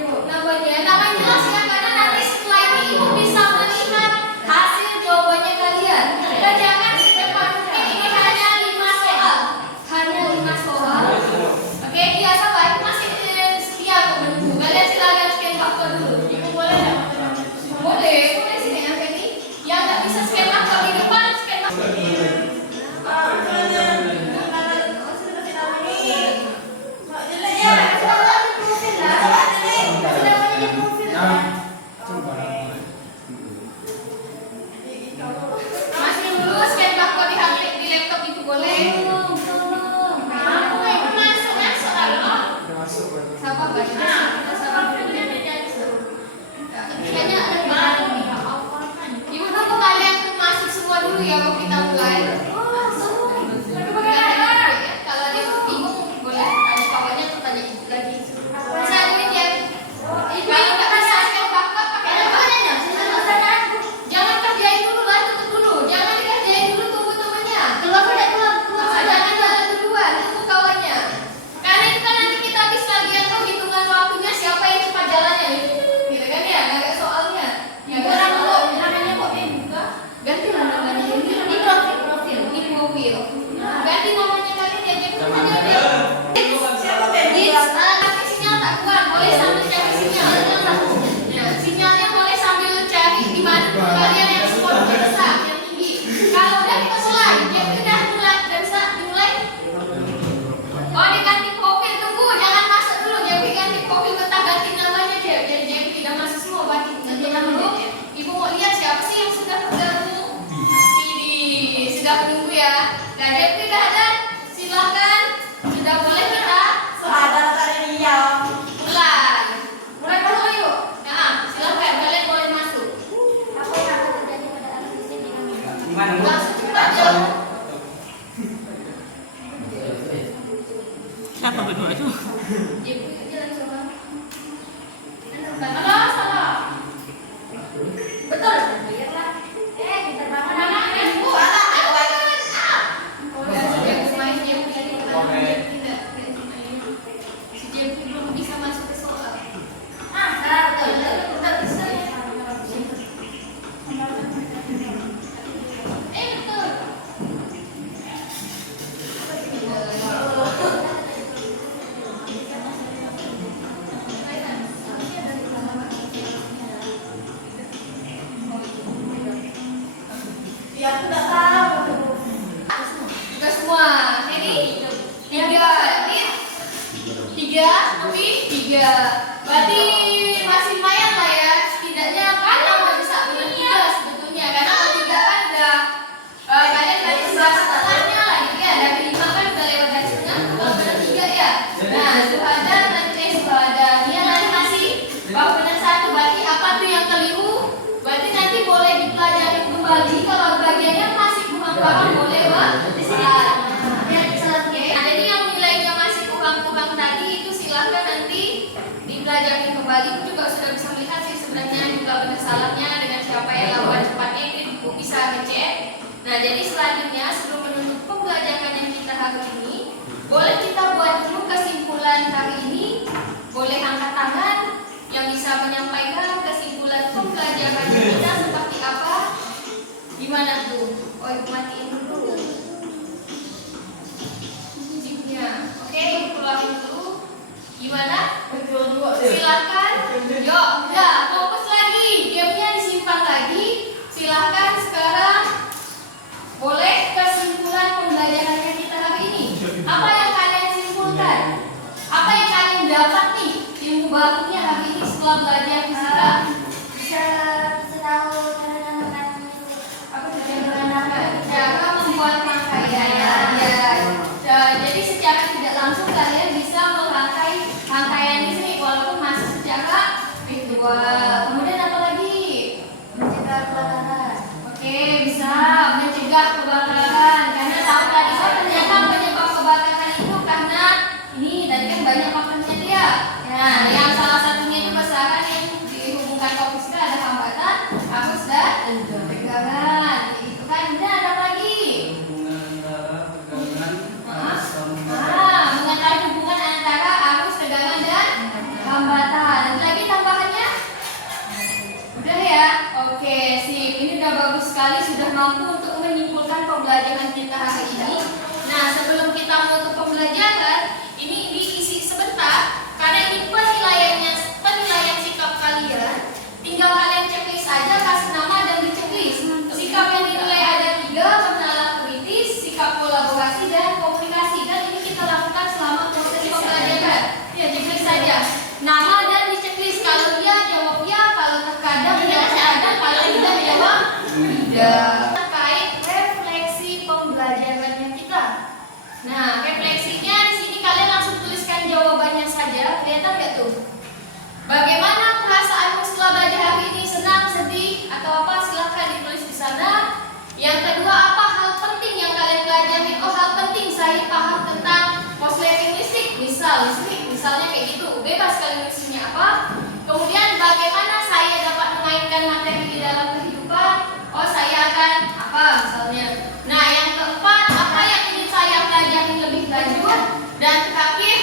ibu. Namanya jelas ya, karena nanti setelah ini ibu bisa melihat hasil jawabannya kalian. Dan jangan di depan mungkin ini hanya 5 soal. Hanya 5 soal. Oke, dia sabar. Masih setia kok menunggu. Kalian silakan scan barcode dulu. Ibu boleh nggak? Boleh sini yang ini. Yang nggak bisa scan barcode di depan, scan barcode di masih dulu scan barcode di HP di laptop itu boleh. Masuk kalau sabar guys. Kita sabar dulu ya. Kayaknya ada gimana nih? Ibu tunggu kalian masuk semua dulu ya baru kita mulai. Kalau ada yang bingung boleh tanya kawannya atau tanya ibu lagi. Bisa duit ya. Ibu yang nggak bisa scan barcode pakai apa? Jangan kerjain dulu lah, tutup dulu. Jangan dikerjain dulu, tunggu temennya. Keluar. Jangan jalan duluan, tunggu kawannya. Karena itu kan nanti kita habis lagi atau hitungan waktunya siapa yang cepat jalannya. Gitu kan ya, agak soalnya. Ibu orang dulu, namanya kok buka? Ganti lah namanya. Ini profil. Ganti namanya kalian ya, jadi namanya dia. Nanti sinyal tak kuat, boleh sambil cari sinyal. Nah, sinyalnya boleh sambil cari di mana kalian yang spotnya besar, yang tinggi. Kalau udah kita mulai, dia udah mulai, dan bisa dimulai. Oh, diganti profil, tunggu, jangan masuk dulu. Jadi ganti profil, kita ganti namanya dia. Jadi tidak masuk semua, ganti dulu. Ibu mau lihat siapa sih yang sudah bergabung? Ini sudah menunggu ya. Dan dia tidak ada, silahkan. Sudah boleh kita mulai. Ya aku nggak tahu. Tugas semua. Jadi 3, Adit. 3, Novi, 3. Berarti masih lumayan lah ya. Setidaknya kan udah bisa benar 3 sebetulnya. Karena kalau 3 kan udah kalian tadi sudah setengahnya lah. Jadi ya dari 5 kan udah lewat dari setengah. Kalau benar 3 ya. Nah, suhada nanti suhada. Dia nanti masih kalau benar 1. Berarti apa tuh yang keliru? Berarti nanti boleh dipelajari kembali. Kalau bagiannya masih kurang paham boleh Pak. Di sini. Ya, oke. Nah, jadi yang nilainya masih kurang-kurang tadi itu silahkan nanti dipelajari kembali. Itu juga sudah bisa melihat sih sebenarnya juga benar salahnya dengan siapa yang lawan cepatnya itu bisa ngecek. Nah, jadi selanjutnya sebelum menutup pembelajaran yang kita hari ini, boleh kita buat dulu kesimpulan hari ini. Boleh angkat tangan yang bisa menyampaikan kesimpulan pembelajaran kita seperti apa? Gimana tuh? Oh, ibu matiin dulu. Chipnya. Oke, ibu keluarin dulu. Gimana? Silakan. Yuk, udah fokus lagi. Gamenya disimpan lagi. Silakan sekarang. Boleh kesimpulan pembelajaran yang kita hari ini. Apa yang kalian simpulkan? Apa yang kalian dapat nih ilmu barunya hari ini setelah belajar fisika? Bisa tahu Cara membuat rangkaian. Jadi secara tidak langsung kalian bisa merangkai rangkaian di sini walaupun masih secara virtual. Kemudian apa lagi? mencegah kebakaran. Oke, bisa mencegah kebakaran. Karena tahu tadi kan ternyata penyebab kebakaran itu karena ini tadi kan banyak faktornya dia. Nah, yang salah satunya juga sekarang yang dihubungkan ke fisika ada hambatan, arus dan tegangan. Itu kan. Kemudian ada apa lagi? Hubungan antara tegangan, arus, sama Mengenai hubungan antara arus, tegangan dan hambatan. Ada lagi tambahannya? Udah ya? Oke, sip. Ini udah bagus sekali, sudah mampu untuk menyimpulkan pembelajaran kita hari ini. Nah, sebelum kita menutup pembelajaran, ini diisi sebentar karena ini penilaian sikap kalian. Tinggal kalian checklist aja, kasih nama dan di checklist. Sikap yang dinilai ada 3, pengenalan kritis, sikap kolaborasi dan komunikasi. Dan ini kita lakukan selama proses pembelajaran. Ya, checklist saja. Nama dan di checklist. Kalau dia jawab ya, kalau terkadang dia ada, kalau tidak jawab tidak. Terkait refleksi pembelajarannya kita. Nah, refleksinya di sini kalian langsung tuliskan jawabannya saja. Kelihatan nggak tuh? Bagaimana perasaanmu setelah belajar hari ini? Senang, sedih, atau apa? Silahkan ditulis di sana. Yang kedua, apa hal penting yang kalian pelajari? Oh, hal penting saya paham tentang konsleting listrik. Misalnya kayak gitu. Bebas kalian tulisnya apa. Kemudian, bagaimana saya dapat memainkan materi di dalam kehidupan? Oh, saya akan apa misalnya. Nah, yang keempat, apa yang ingin saya pelajari lebih lanjut? Dan terakhir,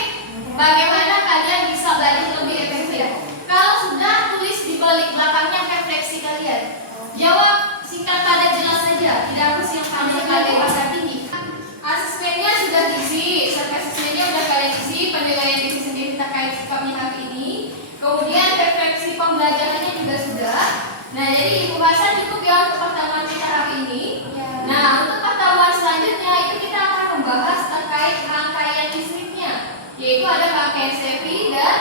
bagaimana kalian bisa belajar lebih efektif? Kalau sudah, tulis di balik belakangnya refleksi kalian. Jawab singkat padat jelas saja, tidak harus yang panjang kali bahasa tinggi. Asesmennya sudah diisi, asesmennya sudah kalian isi, penilaian diri sendiri terkait sikapnya hari ini. Kemudian refleksi pembelajarannya juga sudah. Nah, jadi Ibu Hasan cukup ya untuk pertemuan kita hari ini. Nah, untuk pertemuan selanjutnya itu kita akan membahas terkait rangkaian listriknya, yaitu ada rangkaian seri dan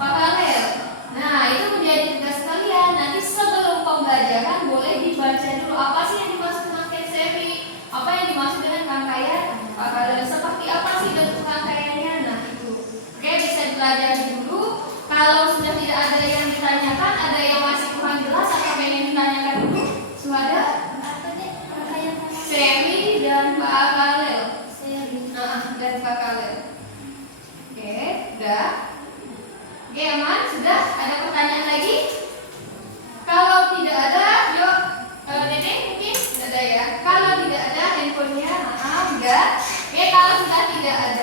paralel. Nah, itu menjadi tugas kalian. Nanti sebelum pembelajaran boleh dibaca dulu apa sih yang dimaksud rangkaian seri, apa yang dimaksud dengan rangkaian paralel, seperti apa sih bentuk rangkaiannya. Nah, itu oke, bisa dipelajari dulu. Kalau sudah tidak ada yang ditanyakan, ada yang masih kurang jelas atau pengen ditanyakan dulu, sudah seri dan paralel. Nah, dan paralel. Oke, udah. Oke, aman? Sudah? Ada pertanyaan lagi? Kalau tidak ada, yuk Nenek mungkin tidak ada ya. Kalau tidak ada handphonenya, maaf enggak. Oke, kalau sudah tidak ada